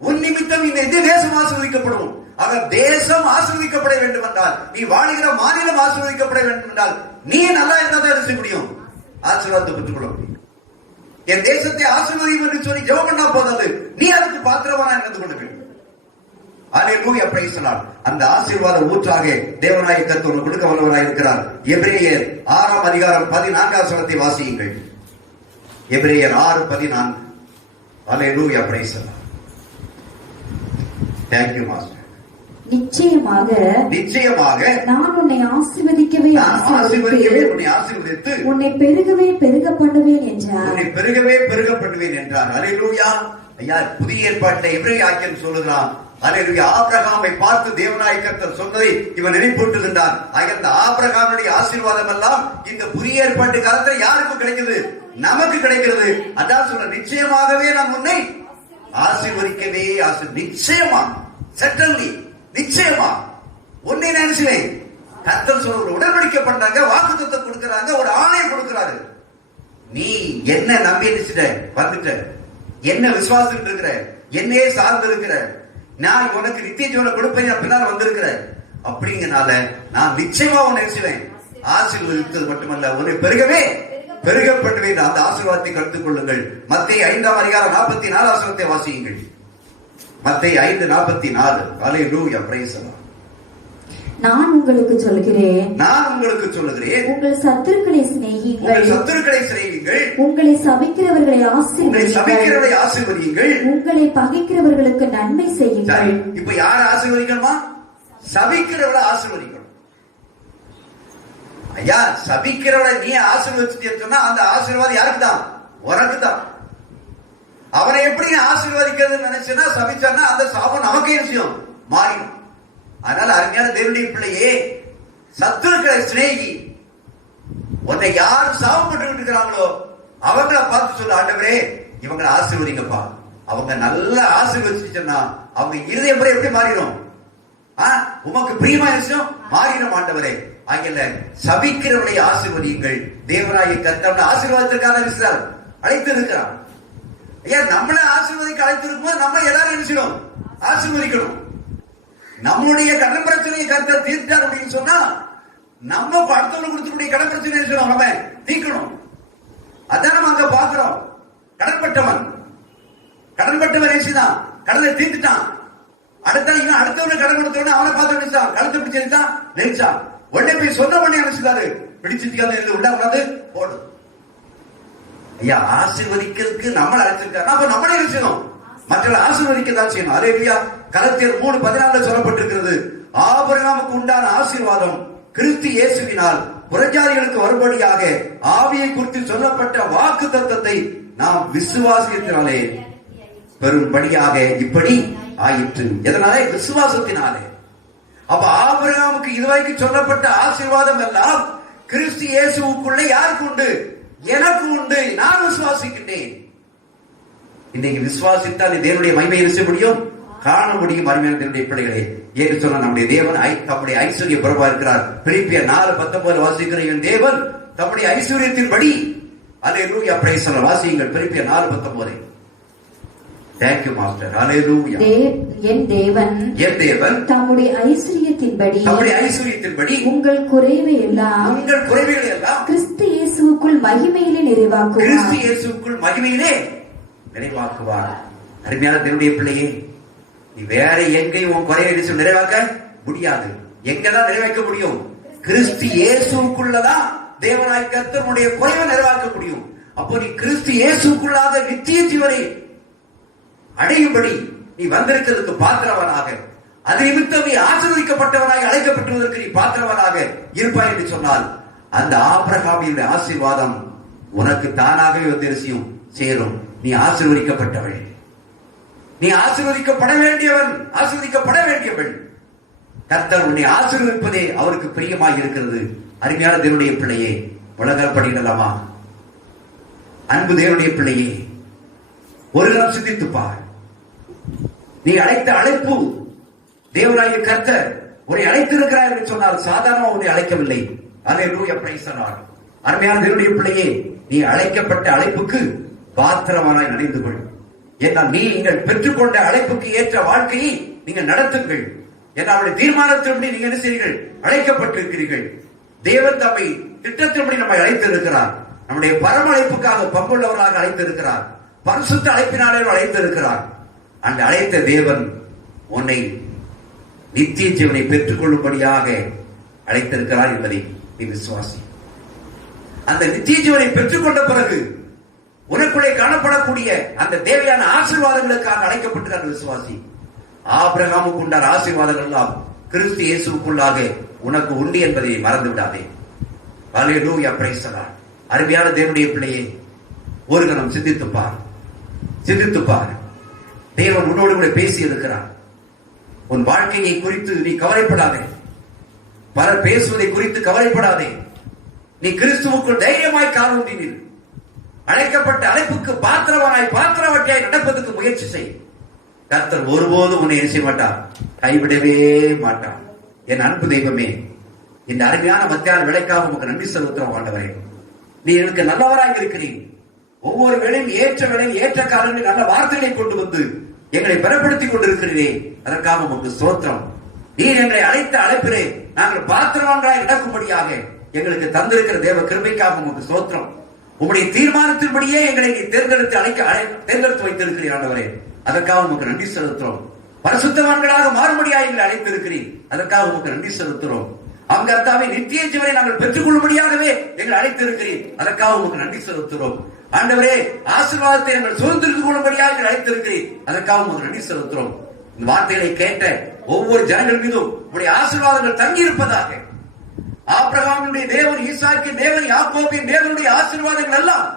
உன் நிமித்தம் இந்த தேசம் ஆசீர்வதிக்கப்படும். ஆக தேசம் ஆசீர்வதிக்கப்பட வேண்டும் என்றால், நீ வாழ்கிற மாநிலம் ஆசீர்வதிக்கப்பட வேண்டும் என்றால், நீ நல்லா இருந்தா தான் செய்ய முடியும், ஆசீர்வாதத்தை பெற்றுக்கொள்ள முடியும். என் தேசத்தை ஆசீர்வதியும் என்று சொல்லி ஜெபம் பண்ணா போதாது, நீ அதுக்கு பாத்திரமான நடந்து கொள்ள வேண்டும். அல்லேலூயா, பிரைஸ் தி லார்ட். அந்த ஆசீர்வாத ஊற்றாக தேவனாய கர்த்தர் கொடுக்க வல்லவராய் இருக்கிறார். எபிரேயர் 6ஆம் அதிகாரம் 14வது வசனத்தை வாசியுங்கள். எபிரேயர் 6:14. அல்லேலூயா, praise the Lord. Thank you master. நிச்சயமாக நான் உன்னை ஆசீர்வதிக்கவே ஆசீர்வதித்து உன்னை பெருகவே பெருக பண்ணுவேன் என்றார். உன்னை பெருகவே பெருக பண்ணுவேன் என்றார். அல்லேலூயா. ஐயா, புதிய ஏற்பாட்டில் எபிரேய ஆக்கியன் சொல்லுகிறான். அல்லேலூயா. ஆபிரகாமை பார்த்து தேவனாய கர்த்தர் சொன்னதை இவன் நினைப்பூட்டுகின்றான். அந்த ஆபிரகாமுடைய ஆசீர்வாதம் எல்லாம் இந்த புதிய ஏற்பாட்டு காலத்தில் யாருக்கு கிடைக்குது? நமக்கு கிடைக்கிறது. அதான் சொல்ற, நிச்சயமாகவே நான் உன்னை ஆசீர்வதிக்கவே நிச்சயமா, செட்டல்லி, நிச்சயமா உன்னை நினைச்சுவேன். கர்த்தர் சொல்ற ஒரு உடன்படிக்கை பண்றாங்க, வாக்குத்தத்தம் கொடுக்கறாங்க, ஒரு ஆணையை கொடுக்கிறாரு. நீ என்ன நம்பி நினைச்சிட்ட வந்துட்ட, என்ன விசுவாசம் இருக்கிற, என்னையே சார்ந்து இருக்கிற, நான் உனக்கு நித்திய ஜீவனை கொடுப்பேன் பின்னால் வந்திருக்கிற அப்படிங்கனால நான் நிச்சயமா உன்னை நினைச்சுவேன். ஆசீர்வதித்தது மட்டுமல்ல, உன்னை பெருகவே பெருகப்பட்டுவேன். அந்த ஆசீர்வாதத்தை கருத்துக் கொள்ளுங்கள். மத்தேயு 5ஆம் அதிகாரம் 44வது வசனத்தை வாசியுங்கள். மத்தேயு 5:44. அல்லேலூயா, பிரைஸ் தி லார்ட். நான் உங்களுக்கு சொல்கிறேன், உங்கள் சத்துருக்களை சிநேகியுங்கள், உங்களை சபிக்கிறவர்களை ஆசீர்வதியுங்கள், உங்களை பகைக்கிறவர்களுக்கு நன்மை செய்யுங்கள். இப்ப யார் ஆசீர்வதிக்கணுமா? சபிக்கிறவரை ஆசீர்வதிக்கணும். ஐயா, சபிக்கிறவரை நீ ஆசீர்வதிச்சுட்டு சொன்னா அந்த ஆசீர்வாதம் யாருக்கு தான்? உனக்கு தான். அவனை எப்படி ஆசீர்வதிக்கிறது நினைச்சுன்னா, சபிச்சான்னா அந்த சாபம் நமக்கே விஷயம் மாறிடும். அதனால அருமையான தேவனுடைய பிள்ளையே, சத்துருக்களை சிநேகி. உன்னை யார் சாபப்பட்டு இருக்கிறாங்களோ அவங்கள பார்த்து சொல்ல, ஆண்டவரே இவங்களை ஆசீர்வதிங்கப்பா. அவங்க நல்லா ஆசீர்வதிச்சுன்னா அவங்க இருதயம் எப்படி மாறிடும்? உமக்கு பிரியமா விஷயம் மாறிடும் ஆண்டவரே. ஆகிய சபிக்கிறவனை ஆசீர்வதியுங்கள். தேவனாய கர்த்தர் ஆசீர்வாதத்திற்கான அழைத்து இருக்கிறார். ஐயா, நம்மளை ஆசீர்வதிக்க அழைத்திருக்கும் போது நம்ம எல்லாரும் நினைச்சிடும் ஆசீர்வதிக்கணும். நம்முடைய கடன் பிரச்சனையை கர்த்தர் தீர்த்தார் அப்படின்னு சொன்னா, நம்ம அடுத்தவங்களுக்கு கொடுத்துக்கூடிய கடன் பிரச்சனை நம்ம தீர்க்கணும். அதான் நம்ம அங்க பாக்குறோம். கடன்பட்டவன் தான் கடனை தீர்த்துட்டான். அடுத்தவனுக்கு கடன் கொடுத்தவன அவனை பார்த்து நினைச்சான், கழுத்தை பிடிச்சிருந்தான் நினைச்சான். உடனே போய் சொன்ன உடனே நினைச்சுதாரு, பிடிச்சிருக்காது உள்ள கூடாது போடு. ஐயா, ஆசீர்வதிக்கிறதுக்கு நம்மளை அழைச்சிருக்காரு, அப்ப நம்மளே நினைச்சணும் மற்றவர்களை ஆசீர்வதிக்க தான் செய்யணும். அல்லேலூயா. கலத்தியர் 3:14 சொல்லப்பட்டிருக்கிறது, ஆபிரகாமுக்கு உண்டான ஆசீர்வாதம் கிறிஸ்து இயேசுவினால் புறஜாதிகளுக்கு வரும்படியாக ஆவியை குறித்து சொல்லப்பட்ட வாக்கு தத்தத்தை நாம் விசுவாசத்தினாலே பெரும்படியாக இப்படி ஆயிற்று. எதனாலே? விசுவாசத்தினாலே. அப்ப ஆபிரகாமுக்கு இதுவரைக்கும் சொல்லப்பட்ட ஆசீர்வாதம் எல்லாம் கிறிஸ்து இயேசுவுக்குள்ளே யாருக்கு உண்டு? எனக்கு உண்டு. நான் விசுவாசிக்கின்றேன். இன்னைக்கு விசுவாசித்தால் தேவனுடைய மகிமையை நிச்சய முடியும், காண முடியும். அருமையான தேவனுடைய பிள்ளைகளே, ஏற்க சொன்ன நம்முடைய தேவன் தம்முடைய ஐஸ்வர்ய பிரபா இருக்கிறார். பிலிப்பியர் 4:19 வாசிக்கிற என் தேவன் தம்முடைய ஐஸ்வர்யத்தின் படி, அல்லேலூயா, பிரைஸ் தி லார்ட். வாசியுங்கள் பிலிப்பியர் 4:19. Thank you master. Hallelujah. என் தேவன் தம்முடைய ஐஸ்வர்யத்தின்படி உங்கள் குறைவை எல்லாம் கிறிஸ்து இயேசுவுக்குள் மகிமையிலே நிறைவாக்குவார். அருமையான தேவனுடைய பிள்ளையே, நீ வேற எங்கேயும் உன் குறைவை நிறைவாக்க முடியாது. எங்கதான் நிறைவேற்ற முடியும்? கிறிஸ்து இயேசுக்குள்ளதான் தேவனாய் கர்த்தருடைய குறைவை நிறைவாக்க முடியும். அப்போ நீ கிறிஸ்து இயேசுக்குள்ளாக நித்திய ஜீவனை அடையும்படி நீ வந்திருக்கிறதுக்கு பாத்திரவனாக, அது நிமித்தம் நீ ஆசீர்வதிக்கப்பட்டவனாக அழைக்கப்பட்டுவதற்கு நீ பாத்திரவனாக இருப்பாய் என்று சொன்னால், அந்த ஆபிரகாமின் ஆசீர்வாதம் உனக்கு தானாகவே வந்து சேரும். நீ ஆசீர்வதிக்கப்பட்டவள், நீ ஆசீர்வதிக்கப்பட வேண்டியவன், ஆசீர்வதிக்கப்பட வேண்டியவள். கர்த்தர் உன்னை ஆசீர்வதிப்பதே அவருக்கு பிரியமாக இருக்கிறது. அருமையான தேவனுடைய பிள்ளையே, உலகம் படிக்கலாமா? அன்பு தேவனுடைய பிள்ளையே, ஒரு நாள் சிந்தித்துப்பார். நீ அழைத்த அழைப்பு, தேவனாகிய கர்த்தர் உன்னை அழைத்திருக்கிறார் என்று சொன்னால் சாதாரண உன்னை அழைக்கவில்லை. அல்லேலூயா, பிரைஸ் தி லார்ட். அருமையான தேவனுடைய பிள்ளையே, நீ அழைக்கப்பட்ட அழைப்புக்கு பாத்திரமானாய் நடந்து கொள். ஏன்னா நீங்கள் பெற்றுக்கொண்ட அழைப்புக்கு ஏற்ற வாழ்க்கையை நீங்கள் நடத்துங்கள். ஏன்னா அவருடைய தீர்மானத்தின்படி நீங்க என்ன செய்வீர்கள்? அழைக்கப்பட்டிருக்கிறீர்கள். தேவன் தம்மை திட்டத்தின்படி நம்மை அழைத்திருக்கிறார். நம்முடைய பரம அழைப்புக்காக பங்குள்ளவராக அழைத்திருக்கிறார். பரிசுத்த அழைப்பினாலே அழைத்திருக்கிறார். அந்த அழைத்த தேவன் உன்னை நித்திய ஜீவனை பெற்றுக் கொள்ளும்படியாக அழைத்திருக்கிறார் என்பதை நீ விசுவாசி. அந்த நித்திய ஜீவனை பெற்றுக் கொண்ட பிறகு உனக்குள்ளே காணப்படக்கூடிய அந்த தேவையான ஆசீர்வாதங்களுக்காக அழைக்கப்பட்டிருக்கிற விசுவாசி. ஆபிரகாமுக்கு உண்டான ஆசீர்வாதங்கள் எல்லாம் கிறிஸ்து இயேசுக்குள்ளாக உனக்கு உண்டு என்பதை மறந்து விடாதே. அல்லேலூயா, பிரைஸ் தி லார்ட். அருமையான தேவனுடைய பிள்ளையே, ஒரு கணம் சிந்தித்துப்பார், சிந்தித்துப்பார். தேவன் உன்னோடு கூட பேசி இருக்கிறார். உன் வாழ்க்கையை குறித்து நீ கவலைப்படாதே, பலர் பேசுவதை குறித்து கவலைப்படாதே. நீ கிறிஸ்துவுக்குள் தைரியமாய் காலூன்றினீர். அழைக்கப்பட்ட அழைப்புக்கு பாத்திரவானாய் பாத்திரவட்டியாய் நடப்பதற்கு முயற்சி செய். கர்த்தர் ஒருபோதும் உன்னை செய்ய மாட்டார், கைவிடவே மாட்டார். என் அன்பு தெய்வமே, இந்த அருமையான மத்தியான விளைக்காக உனக்கு நன்றி செலுத்துறோம் ஆண்டவரே. நீ எனக்கு நல்லவராக இருக்கிறீர். ஒவ்வொரு வேளையும் ஏற்ற வேளையில் ஏற்ற காலங்களில் நல்ல வார்த்தைகளை கொண்டு வந்து எங்களை பலப்படுத்திக் கொண்டிருக்கிறீரே, அதற்காக உமக்கு ஸ்தோத்திரம். நீர் எங்களை அழைத்த அழைப்பிலே நாங்கள் பாத்திரவான்களாய் நடக்கும்படியாக எங்களுக்கு தந்திருக்கிற தேவ கிருபைக்காக உமக்கு ஸ்தோத்திரம். உம்முடைய தீர்மானத்தின்படியே எங்களை நீ தேர்ந்தெடுத்து வைத்திருக்கிறீர் ஆண்டவரே, அதற்காக உமக்கு நன்றி செலுத்துறோம். பரிசுத்தவான்களாக மாறுபடியாக எங்களை அழைத்திருக்கிறீர், அதற்காக உமக்கு நன்றி செலுத்துறோம். அங்கு அர்த்தாவே நித்திய ஜீவனை நாங்கள் பெற்றுக் கொள்ளும்படியாகவே எங்களை அழைத்திருக்கிறீர், அதற்காக உமக்கு நன்றி செலுத்துறோம். ஆண்டவரே, ஆசீர்வாதத்தை நாங்கள் சுதந்திரித்துக் கொள்ளும்படியாக எங்களை அழைத்திருக்கிறீர், அதற்காக உமக்கு நன்றி செலுத்துறோம். இந்த வார்த்தைகளை கேட்ட ஒவ்வொரு ஜனங்கள் மீதும் உங்களுடைய ஆசீர்வாதங்கள் தங்கி இருப்பதாக. ஆபிரகாமுடைய தேவன், ஈசாக்கின் தேவன், யாக்கோபின் தேவனுடைய ஆசீர்வாதங்கள் எல்லாம்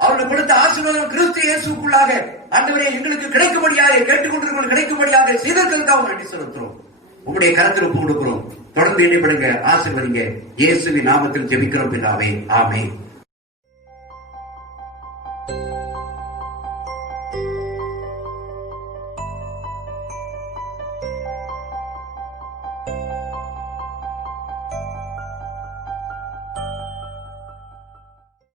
அவர்கள் கொடுத்த ஆசீர்வாதம் கிறிஸ்து இயேசுக்குள்ளாக ஆண்டவரே எங்களுக்கு கிடைக்கும்படியாக, கேட்டுக்கொண்டிருக்க கிடைக்கும்படியாக செய்ததற்காக நன்றி செலுத்துறோம். உங்களுடைய கரத்தில் ஒப்பு கொடுக்கிறோம். தொடர்ந்து இணைப்படுங்க, ஆசீர்வதிங்க. இயேசுவின் நாமத்தில் ஜெபிக்கிறோம் பிதாவே, ஆமென்.